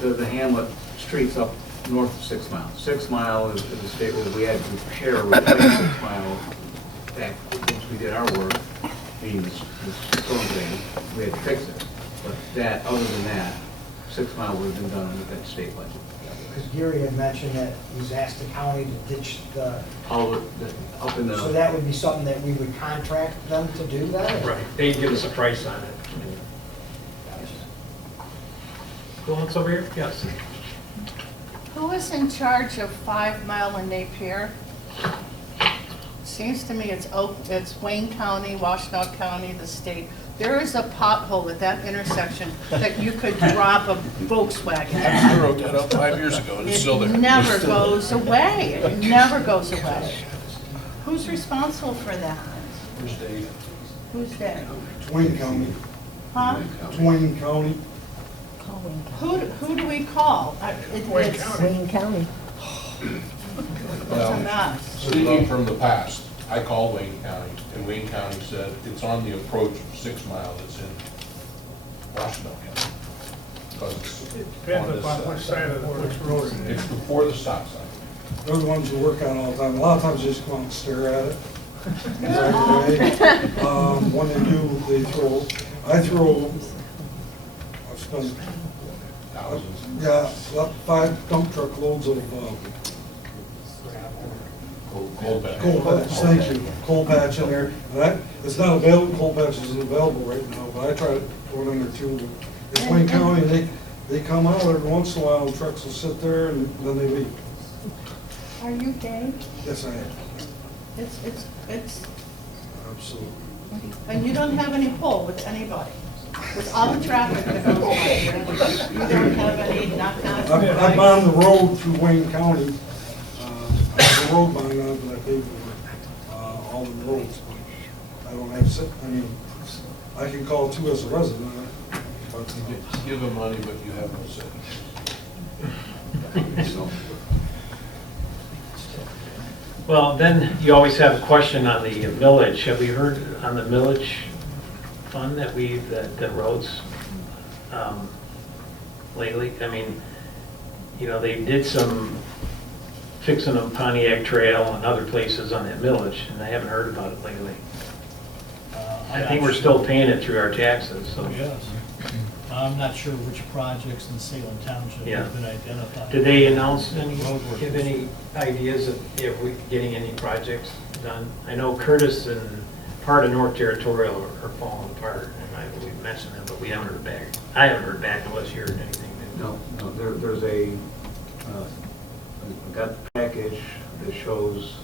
The hamlet streets up north of 6 Mile. 6 Mile is the state road. We had to repair, replace 6 Mile back once we did our work, meaning this storm drain, we had to fix it. But other than that, 6 Mile would have been done with that state budget. Because Gary had mentioned that he's asked the county to ditch the... Up in the... So that would be something that we would contract them to do that? Right. They'd give us a price on it. Who wants over here? Yes. Who is in charge of 5 Mile and Napier? seems to me it's Wayne County, Washtenaw County, the state. There is a pothole at that intersection that you could drop a Volkswagen. I wrote that up 5 years ago, and it's still there. It never goes away. It never goes away. Who's responsible for that? Where's Dave? Who's Dave? Wayne County. Huh? Wayne County. Who do we call? Wayne County. It's a mess. Speaking from the past, I called Wayne County, and Wayne County said it's on the approach of 6 Mile that's in Washington County. Because it's Depends on this upon which side of which road it It's is. before the stop sign. They're the ones who work on it all the time. A lot of times they just come out and stare at it. When they do, I throw, I've spent, Thousands. yeah, about 5 dump truck loads of Cold bag. coal patch, thank you, coal patch in there. And it's not available, coal patch isn't available right now, but I try to throw it in there too. It's Wayne County, and they come out every once in a while, and trucks will sit there and then they leave. Are you gay? Yes, I am, It's, absolutely. and you don't have any pull with anybody? With all the traffic that goes by here, you don't have any knock-on? I'm on the road through Wayne County. I have a road bond on it, but I paved over all the roads. But I don't have, I mean, I can call too as a resident, but You give them money, but you have no say. So, Well, then you always have a question on the millage. Have we heard on the millage fund that roads lately? I mean, you know, they did some fixing of Pontiac Trail and other places on that millage, and I haven't heard about it lately. I think we're still paying it through our taxes, so. Yes. I'm not sure which projects in Salem Township Yeah. have been identified. Did they announce any, give any ideas of if we're getting any projects done? I know Curtis and part of North Territorial are falling apart, and we've mentioned them, but we haven't heard back. I haven't heard back unless you heard anything new. No, there's a, got the package that shows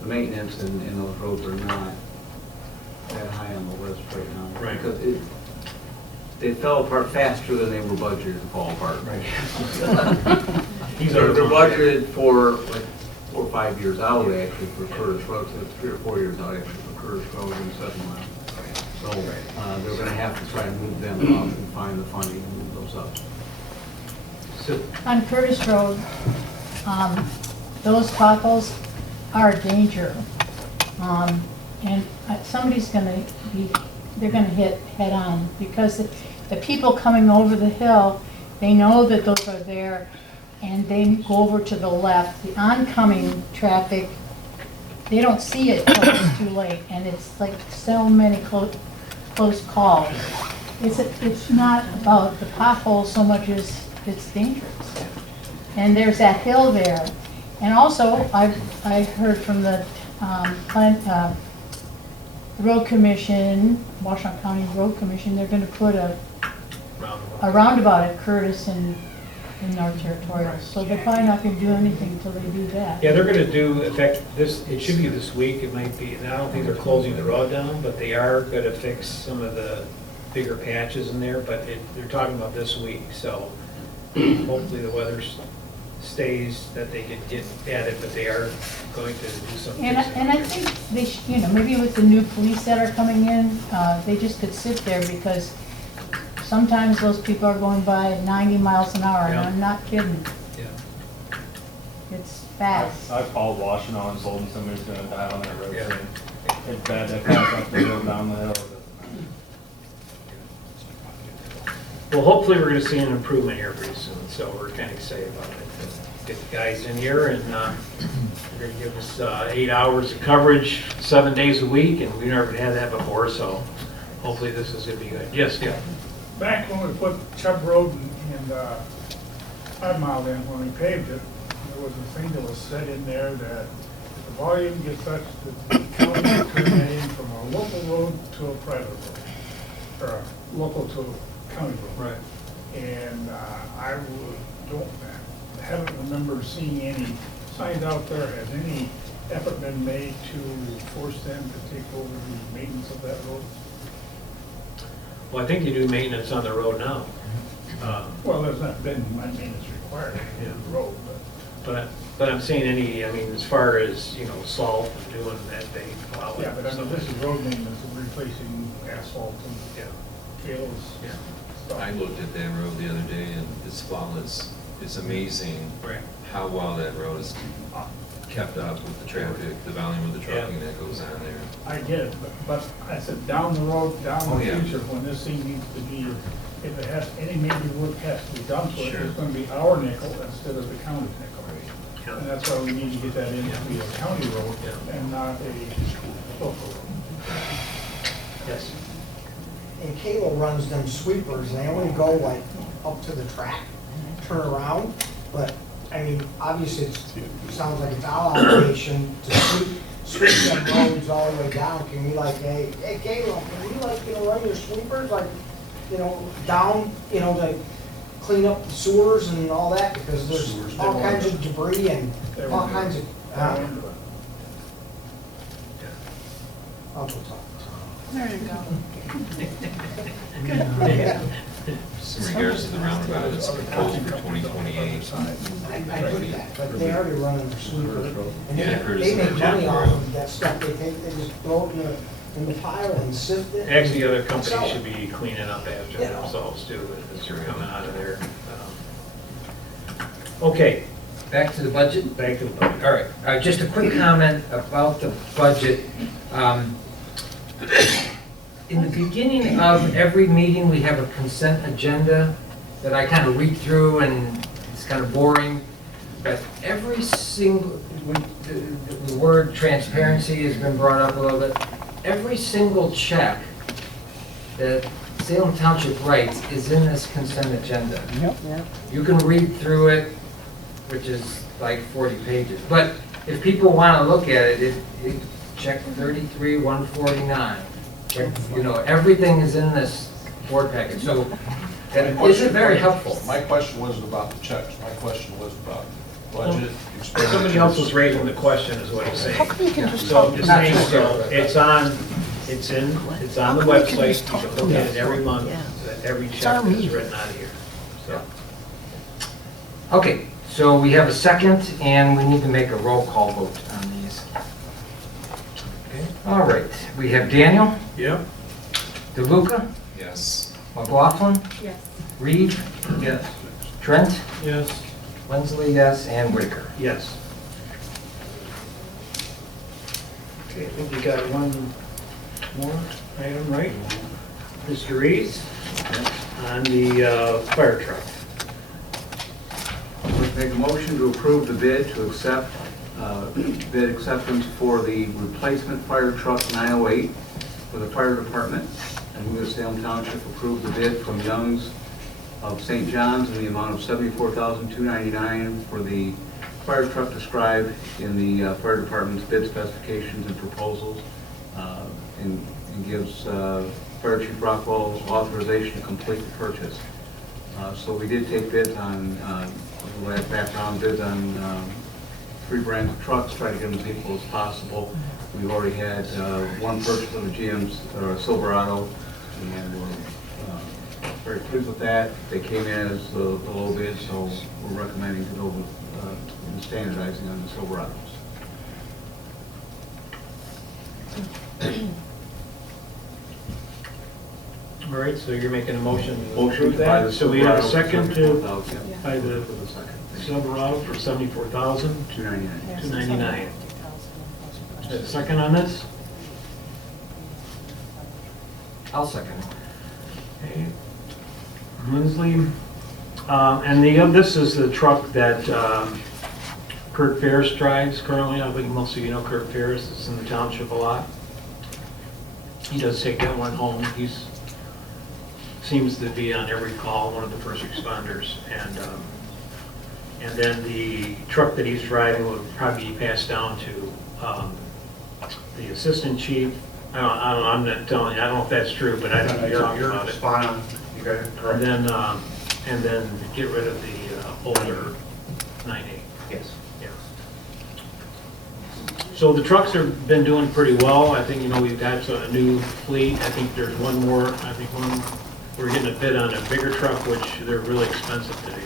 the maintenance and those roads are not that high on the list right now. Right. Because they fell apart faster than they were budgeted to fall apart. Right. They're budgeted for like 4 or 5 years out actually for Curtis Road, so it's 3 or 4 years out actually for Curtis Road and 7 Mile. So they're gonna have to try and move them up and find the funding and move those up. So, On Curtis Road, those potholes are a danger. And somebody's gonna be, they're gonna hit head on because the people coming over the hill, they know that those are there and they go over to the left. The oncoming traffic, they don't see it till it's too late, and it's like so many close calls. It's not about the potholes so much as it's dangerous. And there's that hill there. And also, I heard from the Road Commission, Washtenaw County Road Commission, they're gonna put a roundabout at Curtis and in North Territorial. So they're probably not gonna do anything until they do that. yeah, they're gonna do, in fact, it should be this week, it might be, and I don't think they're closing the road down, but they are gonna fix some of the bigger patches in there, but they're talking about this week, so hopefully the weather stays, that they can get at it, but they are going to do some fixing. And I think they should, maybe with the new police that are coming in, they just could sit there because sometimes those people are going by 90 miles an hour, and Yeah. I'm not kidding. Yeah. It's fast. I called Washtenaw and told them somebody's gonna die on that road. Yeah. It's bad, that pass up the hill, down the hill. Well, hopefully we're gonna see an improvement here pretty soon, so we're kinda excited about it. Get the guys in here and they're gonna give us 8 hours of coverage, 7 days a week, and we never had that before, so hopefully this is gonna be good. Yes, yeah. Back when we put Chubb Road and 5 Mile in, when we paved it, there was a thing that was set in there that the volume gets such that the county is turning from a local road to a private road, or a local to a county road. Right. And haven't remembered seeing any signs out there. Has any effort been made to force them to take over the maintenance of that road? Well, I think you do maintenance on the road now. Well, there's not been maintenance required in the road, But I'm saying I mean, as far as, salt and doing that, they plow it. yeah, but I mean, this is road maintenance, replacing asphalt and fields. I looked at that road the other day and it's flawless. It's amazing how well that road is kept up with the traffic, the volume of the trucking that goes on there. I get it, but I said down the road, down Oh, the yeah. future, when this thing needs to be, if it has, any major work has to be done to it, Sure. it's gonna be our nickel instead of the county's nickel. And that's why we need to get that in to be a county road and not a local road. Yes. And Kayla runs them sweepers, and they only go like up to the track, turn around, but, I mean, obviously, it sounds like it's our obligation to sweep them roads all the way down. Can we hey Kayla, can you run your sweepers, down, to clean up the sewers and all that, because there's all kinds of debris and all kinds of, I'll go talk. There you go. Just in regards to the roundabout, it's proposed for 2028. I get that, but they already running their sweeper, and Yeah, they make money off of that stuff, they just throw it in the pile and sift it. Actually, other companies should be cleaning up after themselves too, as they're coming out of there. Okay, Back to the budget? back to the budget. All right, just a quick comment about the budget. In the beginning of every meeting, we have a consent agenda that I kind of read through, and it's kind of boring. But every single, the word transparency has been brought up a little bit. Every single check that Salem Township writes is in this consent agenda. You can read through it, which is like 40 pages. But if people want to look at it, check 33, 149. Check, everything is in this board package. So it's very helpful. My question wasn't about the checks, my question was about budget expenditures. Somebody else was raising the question, is what he's saying. How come you can just So talk I'm just about saying, it? so it's on the website, you can look at it every month, that every check is written out of here. So, Okay, so we have a second, and we need to make a roll call vote on these. Okay. All right, we have Daniel, Yep. DeLuca, Yes. McLaughlin, Yes. Reed, Yes. Trent, Yes. Wensley, yes, and Whitaker. Yes. Okay, I think you got one more item, right? Mr. Reeves, on the fire truck. Make a motion to approve the bid to accept, bid acceptance for the replacement fire truck 908 for the fire department. And we, Salem Township, approved the bid from Young's of St. John's in the amount of $74,299 for the fire truck described in the fire department's bid specifications and proposals, and gives Fire Chief Rockwell authorization to complete the purchase. So we did take bids on, background bids on 3 brands of trucks, try to get them as equal as possible. We've already had one purchase of a GM's Silverado, and we're very pleased with that. They came in as the low bid, so we're recommending to go with the standardizing on the Silverados. All right, so you're making a motion to Motion approve to buy that? the So we have a Silverado second for to $74,000. buy the For the second. Silverado for $74,299. $299. Is there a second on this? I'll second it. Okay. Winsley, and this is the truck that Kurt Ferris drives currently. I think most of you know Kurt Ferris is in the township a lot. He does take that one home. He's seems to be on every call, one of the first responders, and then the truck that he's driving will probably be passed down to the assistant chief. I'm not telling you, I don't know if that's true, but I think you're talking about it. Spot on. You got it correct. And then get rid of the older 9.8. Yes. Yeah. So the trucks have been doing pretty well. I think, we've got a new fleet. I think there's one more, we're getting a bid on a bigger truck, which they're really expensive today.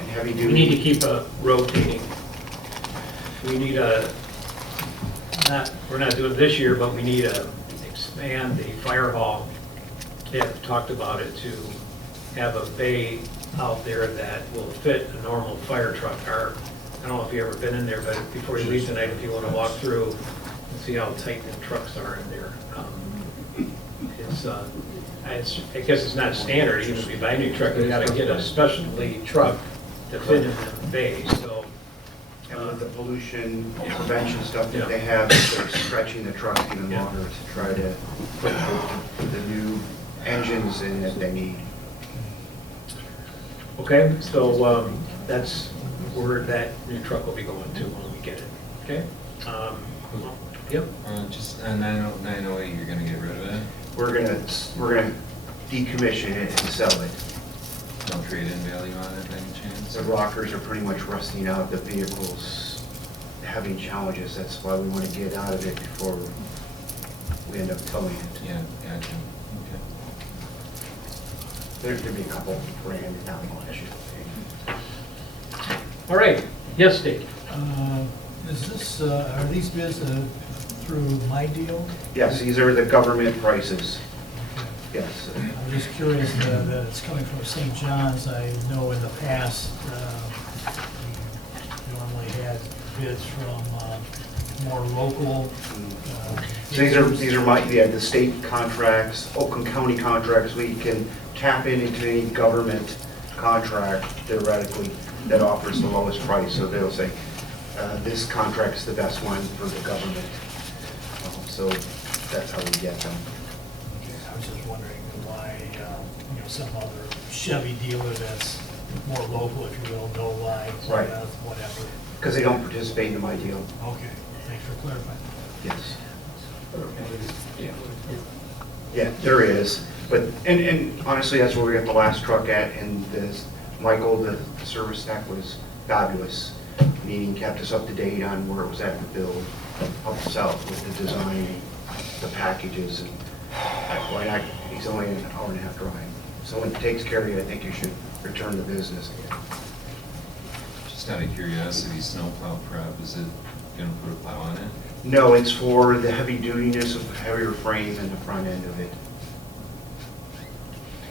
And heavy We need to duty, keep rotating. We need we're not doing it this year, but we need to expand the fire hall. They have talked about it, to have a bay out there that will fit a normal fire truck car. I don't know if you've ever been in there, but before you leave tonight, if you want to walk through and see how tight the trucks are in there. I guess it's not standard, even if you buy a new truck, you gotta get a specialty truck to fit in the bay, so. and with the pollution prevention stuff that they have, they're stretching the trucks even longer to try to put the new engines in that they need. Okay, so that's where that new truck will be going to when we get it, okay? Yep. Just on 908, you're gonna get rid of it? We're gonna decommission it and sell it. No trade-in value on it by any chance? The rockers are pretty much rusting out, the vehicle's having challenges, that's why we want to get out of it before we end up towing it. Yeah, gotcha. There's gonna be a couple grand down the issue. All right, yes, Dave? Is this, are these bids through My Deal? Yes, these are the government prices. Yes. I'm just curious that it's coming from St. John's. I know in the past, we normally had bids from more local. So these are the state contracts, Oakland County contracts. We can tap into any government contract theoretically that offers the lowest price. So they'll say, this contract is the best one for the government. So that's how we get them. I was just wondering why, some other Chevy dealer that's more local, if you will, no lines, Right. whatever. Because they don't participate in the My Deal. Okay, thanks for clarifying. Yes. Yeah, there is. But, and honestly, that's where we got the last truck at, and this, Michael, the service tech, was fabulous. Meaning kept us up to date on where it was at in the build, helped us out with the design, the packages, and he's only an hour and a half drive. So when it takes care of you, I think you should return the business again. Just out of curiosity, snowplow prep, is it gonna put a plow on it? No, it's for the heavy dutiness of the heavier frame and the front end of it.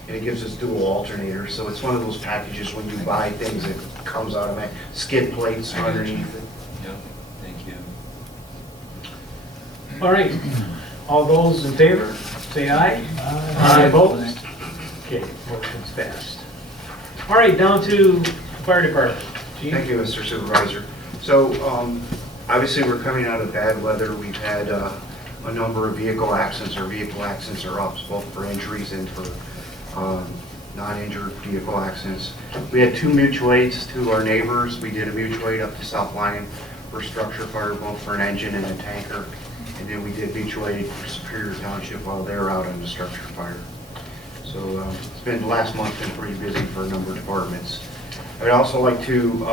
And it gives us dual alternators, so it's one of those packages when you buy things, it comes automatic, skid plates underneath it. Yep, thank you. All right, all those in favor, say aye. Aye. Opposed? Okay, motion's passed. All right, down to fire department. Chief? Thank you, Mr. Supervisor. So, obviously, we're coming out of bad weather. We've had a number of vehicle accidents. Our vehicle accidents are up, both for injuries and for non-injured vehicle accidents. We had 2 mutual aids to our neighbors. We did a mutual aid up to South Lyon for structure fire, both for an engine and a tanker. And then we did mutual aid for Superior Township while they were out on the structure fire. So it's been, last month, been pretty busy for a number of departments. I'd also like to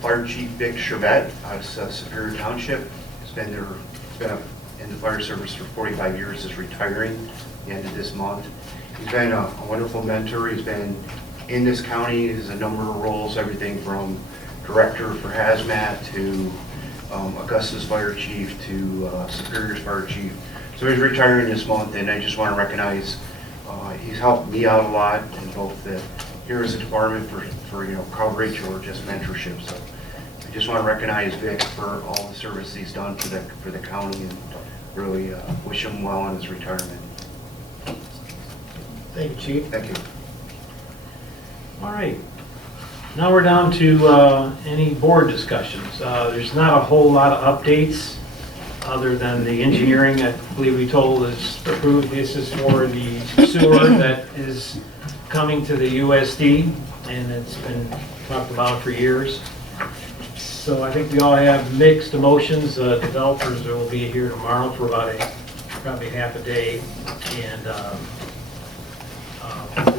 Fire Chief Vic Chevette out of Superior Township. He's been in the fire service for 45 years, is retiring at the end of this month. He's been a wonderful mentor. He's been in this county, he has a number of roles, everything from director for hazmat to Augusta's fire chief to Superior's fire chief. So he's retiring this month, and I just want to recognize he's helped me out a lot in both here as a department for coverage or just mentorship. So I just want to recognize Vic for all the service he's done for the county, and really wish him well on his retirement. Thank you, Chief. Thank you. All right. Now we're down to any board discussions. There's not a whole lot of updates other than the engineering. I believe we told is approved. This is for the sewer that is coming to the USD, and it's been talked about for years. So I think we all have mixed emotions. Developers will be here tomorrow for about probably half a day, and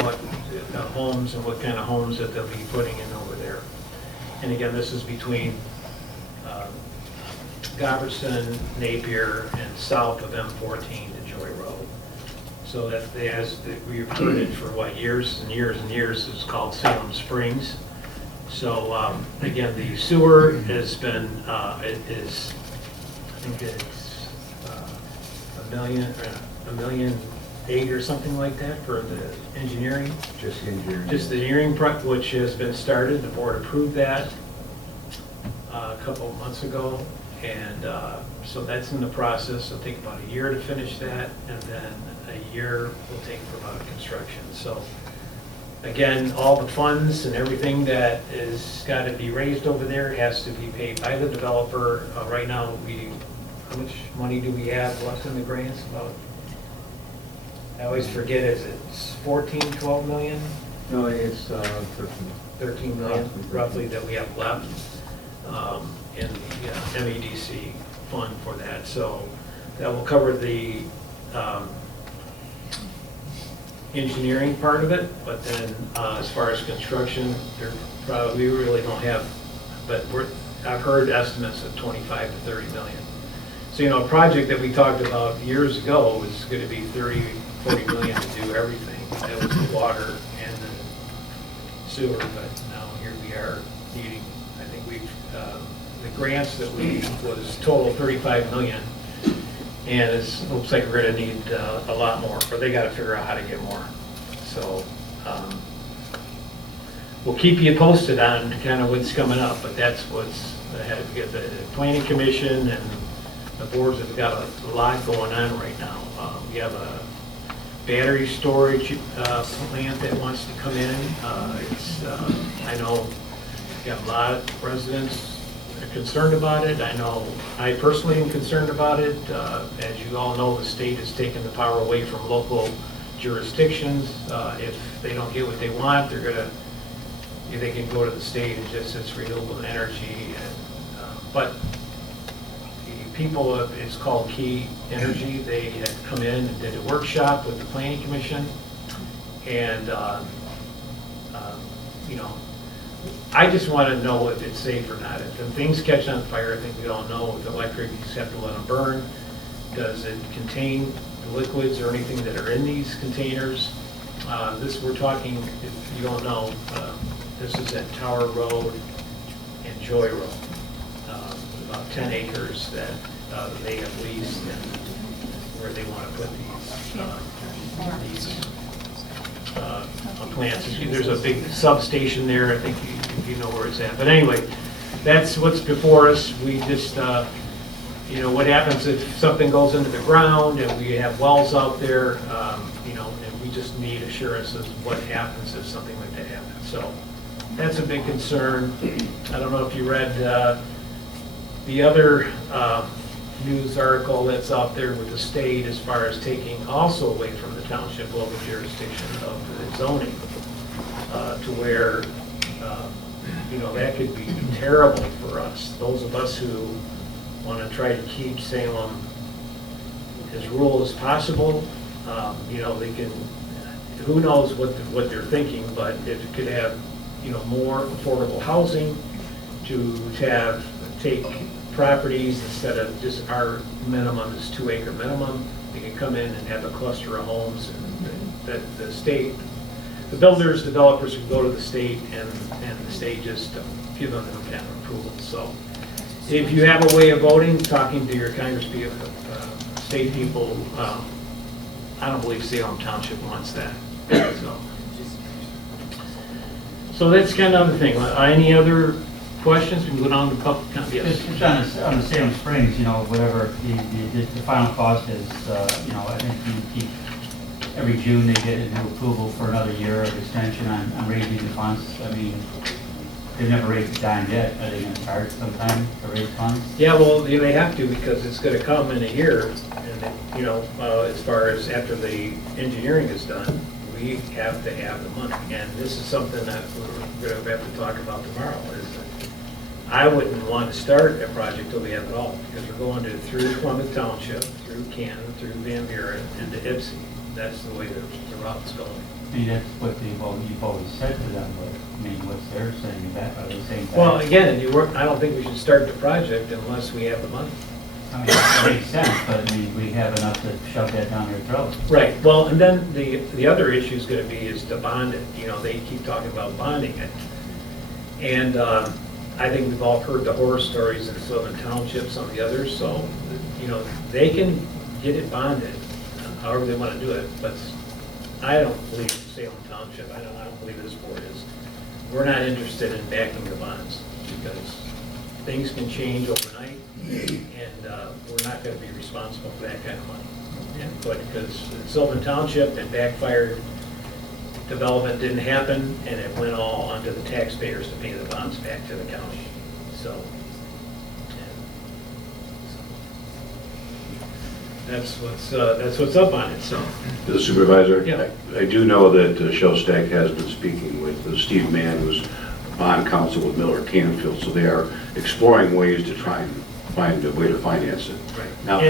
what homes and what kind of homes that they'll be putting in over there. And again, this is between Goverson, Napier, and south of M14 to Joy Road. So that we've heard it for what, years and years and years, it's called Salem Springs. So again, the sewer has been, it is, I think it's $1 million or something like that for the engineering. Just engineering. Just the engineering, which has been started. The board approved that a couple of months ago. And so that's in the process. It'll take about a year to finish that, and then a year will take for construction. So again, all the funds and everything that is got to be raised over there has to be paid by the developer. Right now, how much money do we have left in the grants? About, I always forget, is it 14, 12 million? No, it's 13 million roughly that we have left in the MEDC fund for that. So that will cover the engineering part of it, but then as far as construction, we really don't have, but I've heard estimates of 25 to 30 million. So, a project that we talked about years ago was going to be 30, 40 million to do everything. That was the water and the sewer, but now here we are needing, I think the grants that was total 35 million, and it looks like we're going to need a lot more, or they got to figure out how to get more. So we'll keep you posted on kind of what's coming up, but that's what's ahead. We get the planning commission and the boards have got a lot going on right now. We have a battery storage plant that wants to come in. I know we got a lot of residents that are concerned about it. I know I personally am concerned about it. As you all know, the state has taken the power away from local jurisdictions. If they don't get what they want, they can go to the state and just it's renewable energy. But the people it's called Key Energy. They had come in and did a workshop with the planning commission, and I just want to know if it's safe or not. If things catch on fire, I think we all know with electric, you just have to let them burn. Does it contain liquids or anything that are in these containers? We're talking, if you don't know, this is at Tower Road and Joy Road. About 10 acres that they have leased and where they want to put these plants. There's a big substation there. I think you know where it's at. But anyway, that's what's before us. We just, what happens if something goes into the ground and we have wells out there, and we just need assurance of what happens if something like that happens. So that's a big concern. I don't know if you read the other news article that's out there with the state as far as taking also away from the township local jurisdiction of the zoning to where, that could be terrible for us. Those of us who want to try to keep Salem as rural as possible, they can, who knows what they're thinking, but if it could have, more affordable housing to take properties instead of just our minimum is 2 acre minimum. They can come in and have a cluster of homes, and that the state, the builders, developers can go to the state and the state just give them kind of approval. So if you have a way of voting, talking to your congresspeople, state people, I don't believe Salem Township wants that. So that's kind of the thing. Any other questions? We can go down to public comment. Yes. Just on the Salem Springs, whatever the final cost is, I think every June they get a new approval for another year of extension on raising the funds. I mean, they've never raised a dime yet. Are they going to start sometime to raise funds? Yeah, well, they have to because it's going to come in a year. And, as far as after the engineering is done, we have to have the money. And this is something that we're going to have to talk about tomorrow. I wouldn't want to start a project till we have it all, because we're going through Plymouth Township, through Canton, through Van Buren, into Ypsi. That's the way the route's going. I mean, that's what you've always said to them, but, I mean, what's they're saying, that, are they saying that? Well, again, I don't think we should start the project unless we have the money. I mean, that makes sense, but I mean, we have enough to shove that down their throat. Right, well, and then the other issue is gonna be is to bond it, you know, they keep talking about bonding it. And, I think we've all heard the horror stories in Sylvan Township, some of the others, so, you know, they can get it bonded, however they wanna do it, but I don't believe Salem Township, I don't believe this board is. We're not interested in backing the bonds, because things can change overnight, and we're not gonna be responsible for that kind of money. But because Sylvan Township, it backfired, development didn't happen, and it went all onto the taxpayers to pay the bonds back to the county, so. That's what's up on it, so. The supervisor? Yeah. I do know that Shellstack has been speaking with Steve Mann, who's bond counsel with Miller Canfield, so they are exploring ways to try and find a way to finance it. Right. Not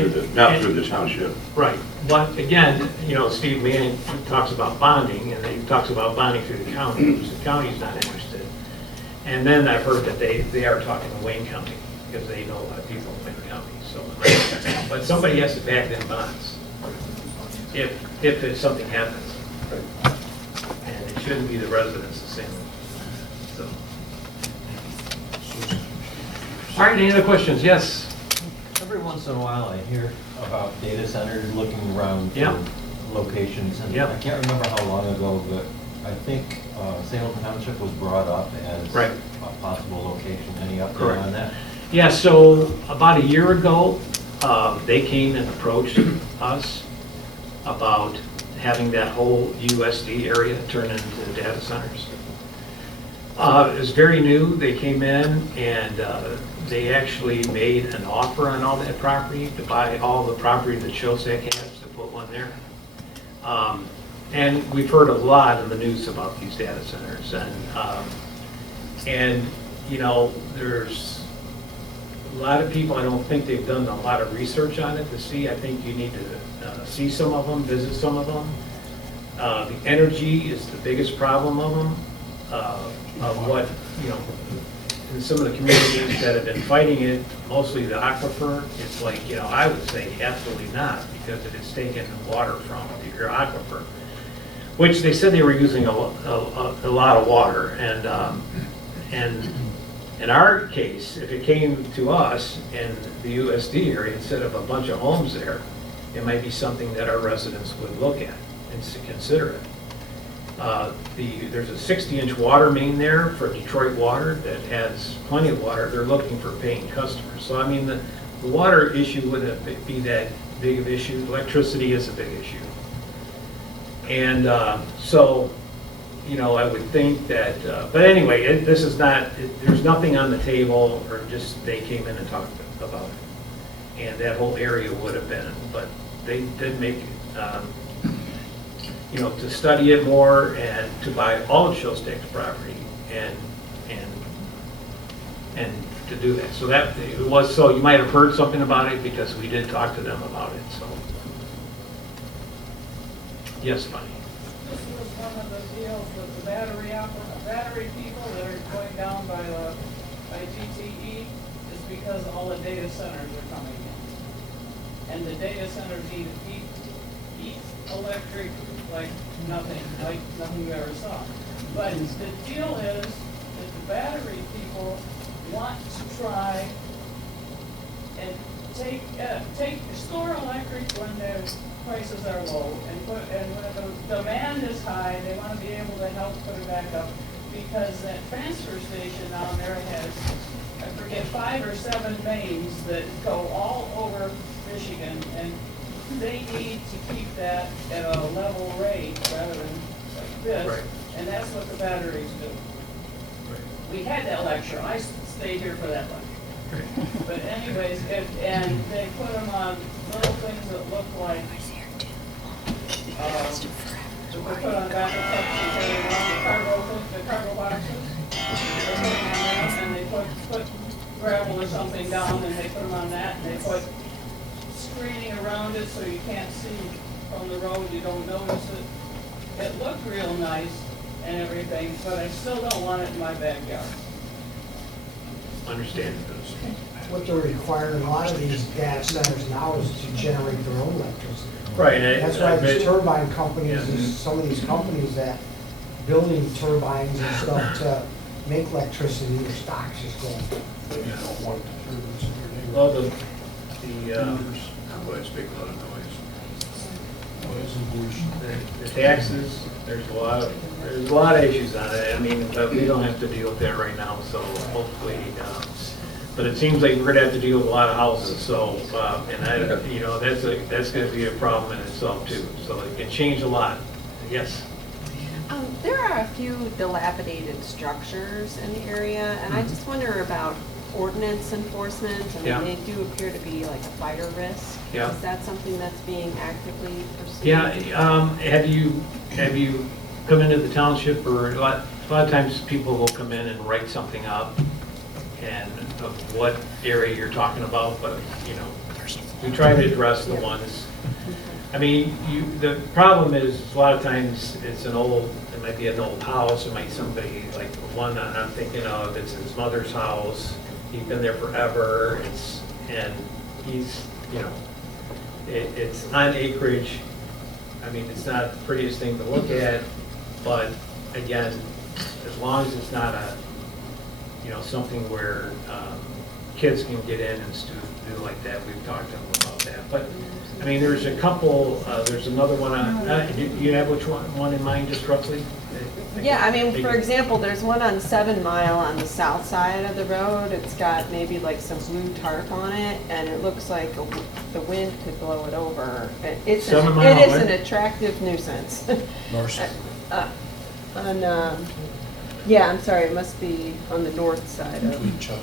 through the township. Right, but again, you know, Steve Mann talks about bonding, and he talks about bonding through the county, which the county's not interested. And then I've heard that they are talking to Wayne County, because they know a lot of people in Wayne County, so. But somebody has to back them bonds, if something happens. And it shouldn't be the residents the same, so. All right, any other questions? Yes? Every once in a while, I hear about data centers looking around Yeah. for locations, and Yeah. I can't remember how long ago, but I think Salem Township was brought up as Right. a possible location. Any update Correct. on that? Yeah, so about a year ago, they came and approached us about having that whole USD area turn into data centers. It was very new. They came in and they actually made an offer on all that property to buy all the property that Shellstack has to put one there. And we've heard a lot in the news about these data centers, and you know, there's a lot of people, I don't think they've done a lot of research on it to see. I think you need to see some of them, visit some of them. The energy is the biggest problem of them, of what, you know, in some of the communities that have been fighting it, mostly the aquifer, it's like, you know, I would say absolutely not, because it is taking the water from your aquifer, which they said they were using a lot of water. And in our case, if it came to us in the USD area, instead of a bunch of homes there, it might be something that our residents would look at and consider it. There's a 60-inch water main there for Detroit Water that has plenty of water. They're looking for paying customers. So I mean, the water issue wouldn't be that big of an issue. Electricity is a big issue. And so, you know, I would think that, but anyway, this is not, there's nothing on the table, or just they came in and talked about it. And that whole area would have been, but they did make, you know, to study it more and to buy all of Shellstack's property and to do that. So that, it was, so you might have heard something about it because we did talk to them about it, so. Yes, Bonnie? This was one of the deals with the battery people that are going down by GTE, is because all the data centers are coming in. And the data centers eat electric like nothing you ever saw. But the deal is that the battery people want to try and store electric when their prices are low, and when the demand is high, they want to be able to help put it back up, because that transfer station down there has, I forget, 5 or 7 mains that go all over Michigan, and they need to keep that at a level rate rather than like this, Right. and that's what the batteries do. Right. We had that lecture, I stayed here for that lecture. But anyways, and they put them on little things that look like, that they put on back of trucks and carry around the cargo boxes. They put them on that, and they put gravel or something down, and they put them on that, and they put screening around it so you can't see from the road, you don't notice it. It looked real nice and everything, but I still don't want it in my backyard. Understand. What they're requiring a lot of these data centers now is to generate their own electricity. Right. That's why these turbine companies, some of these companies that building turbines and stuff to make electricity, their stocks is going. Well, the taxes, there's a lot of issues on it. I mean, but we don't have to deal with that right now, so hopefully, but it seems like we're gonna have to deal with a lot of houses, so, and that's gonna be a problem in itself too, so it can change a lot. Yes? There are a few dilapidated structures in the area, and I just wonder about ordinance enforcement. I mean, they do appear to be like a fire risk. Yeah. Is that something that's being actively pursued? Yeah, have you come into the township, or a lot of times people will come in and write something up and of what area you're talking about, but, we try to address the ones. I mean, the problem is, a lot of times, it might be an old house, it might be somebody, like the one that I'm thinking of, it's his mother's house, he's been there forever, and he's, it's on acreage. I mean, it's not the prettiest thing to look at, but again, as long as it's not something where kids can get in and do like that, we've talked to them about that. But, I mean, there's a couple, there's another one, you have which one in mind, just roughly? Yeah, I mean, for example, there's one on 7 Mile on the south side of the road. It's got maybe like some blue tarp on it, and it looks like the wind could blow it over. It is an attractive nuisance. North. Yeah, I'm sorry, it must be on the north side of.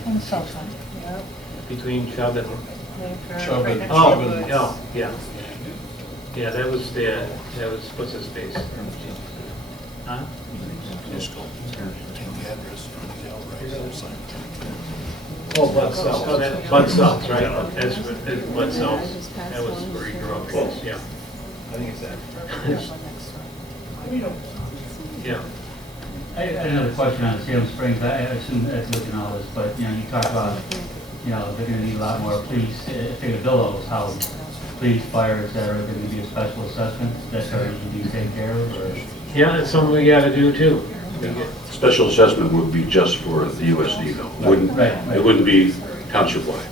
On the south side. Yep. Between Chubb and... Right next to Oh, the woods. yeah. Yeah, that was, what's his face? Huh? Oh, Bud Sells, Bud Sells, right, that's Bud Sells, that was where he grew up, yeah. I think it's that. Yeah. I had another question on Salem Springs. I assume that's looking at all this, but, you talk about, they're gonna need a lot more police, if they build all those houses, police, fire, et cetera, there gonna be a special assessment that's already to be taken care of, or? Yeah, that's something we gotta do too. Special assessment would be just for the USD though. It wouldn't be township-wide.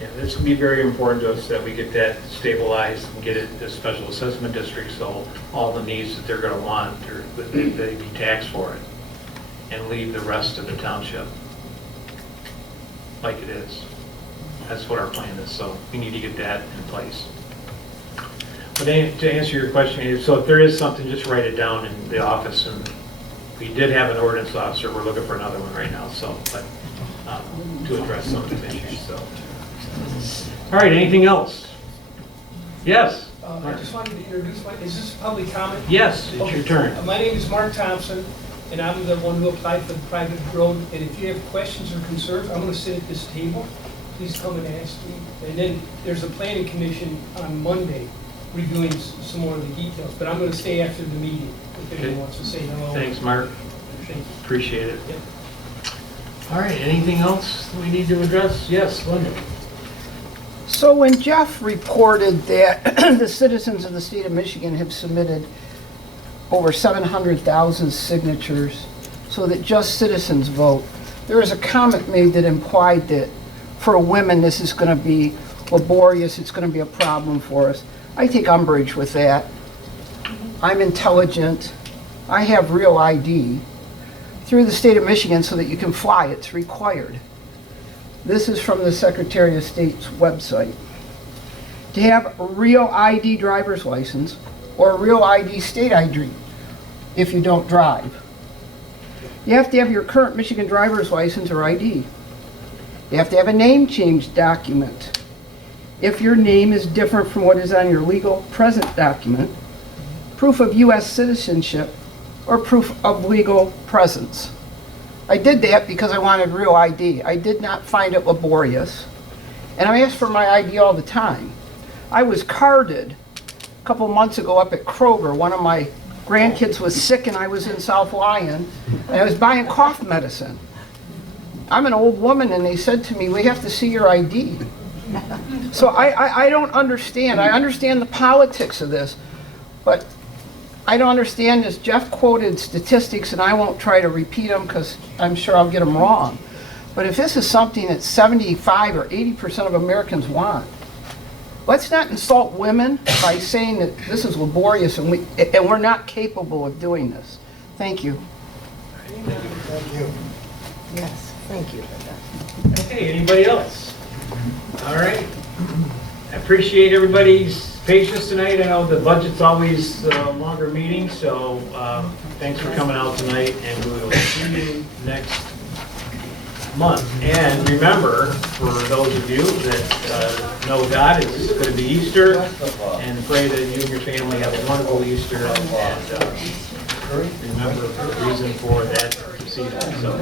Yeah, this would be very important to us that we get that stabilized and get it to special assessment district, so all the needs that they're gonna want, they be taxed for it, and leave the rest of the township like it is. That's what our plan is, so we need to get that in place. But to answer your question, so if there is something, just write it down in the office, and we did have an ordinance officer, we're looking for another one right now, so, but to address some of the issues, so. All right, anything else? Yes? I just wanted to introduce is this public comment? Yes, it's your turn. My name is Mark Thompson, and I'm the one who applied for the private road, and if you have questions or concerns, I'm gonna sit at this table. Please come and ask me. And then there's a planning commission on Monday reviewing some more of the details, but I'm gonna stay after the meeting if anyone wants to say hello. Thanks, Mark. Thank you. Appreciate it. Yep. All right, anything else we need to address? Yes, Linda. So when Jeff reported that the citizens of the state of Michigan have submitted over 700,000 signatures so that just citizens vote, there was a comment made that implied that for women this is going to be laborious, it's going to be a problem for us. I take umbrage with that. I'm intelligent. I have real ID through the state of Michigan so that you can fly. It's required. This is from the Secretary of State's website. To have a real ID driver's license or a real ID state ID if you don't drive. You have to have your current Michigan driver's license or ID. You have to have a name change document. If your name is different from what is on your legal present document, proof of U.S. citizenship, or proof of legal presence. I did that because I wanted real ID. I did not find it laborious. And I asked for my ID all the time. I was carded a couple months ago up at Kroger. One of my grandkids was sick and I was in South Lyon, and I was buying cough medicine. I'm an old woman, and they said to me, we have to see your ID. So I don't understand. I understand the politics of this, but I don't understand this. Jeff quoted statistics, and I won't try to repeat them because I'm sure I'll get them wrong. But if this is something that 75 or 80% of Americans want, let's not insult women by saying that this is laborious and we're not capable of doing this. Thank you. Thank you. Yes, thank you. Okay, anybody else? All right. I appreciate everybody's patience tonight. I know the budget's always a longer meeting, so thanks for coming out tonight, and we will see you next month. And remember, for those of you that know God, it's going to be Easter, and pray that you and your family have a wonderful Easter, and remember the reason for that season. So,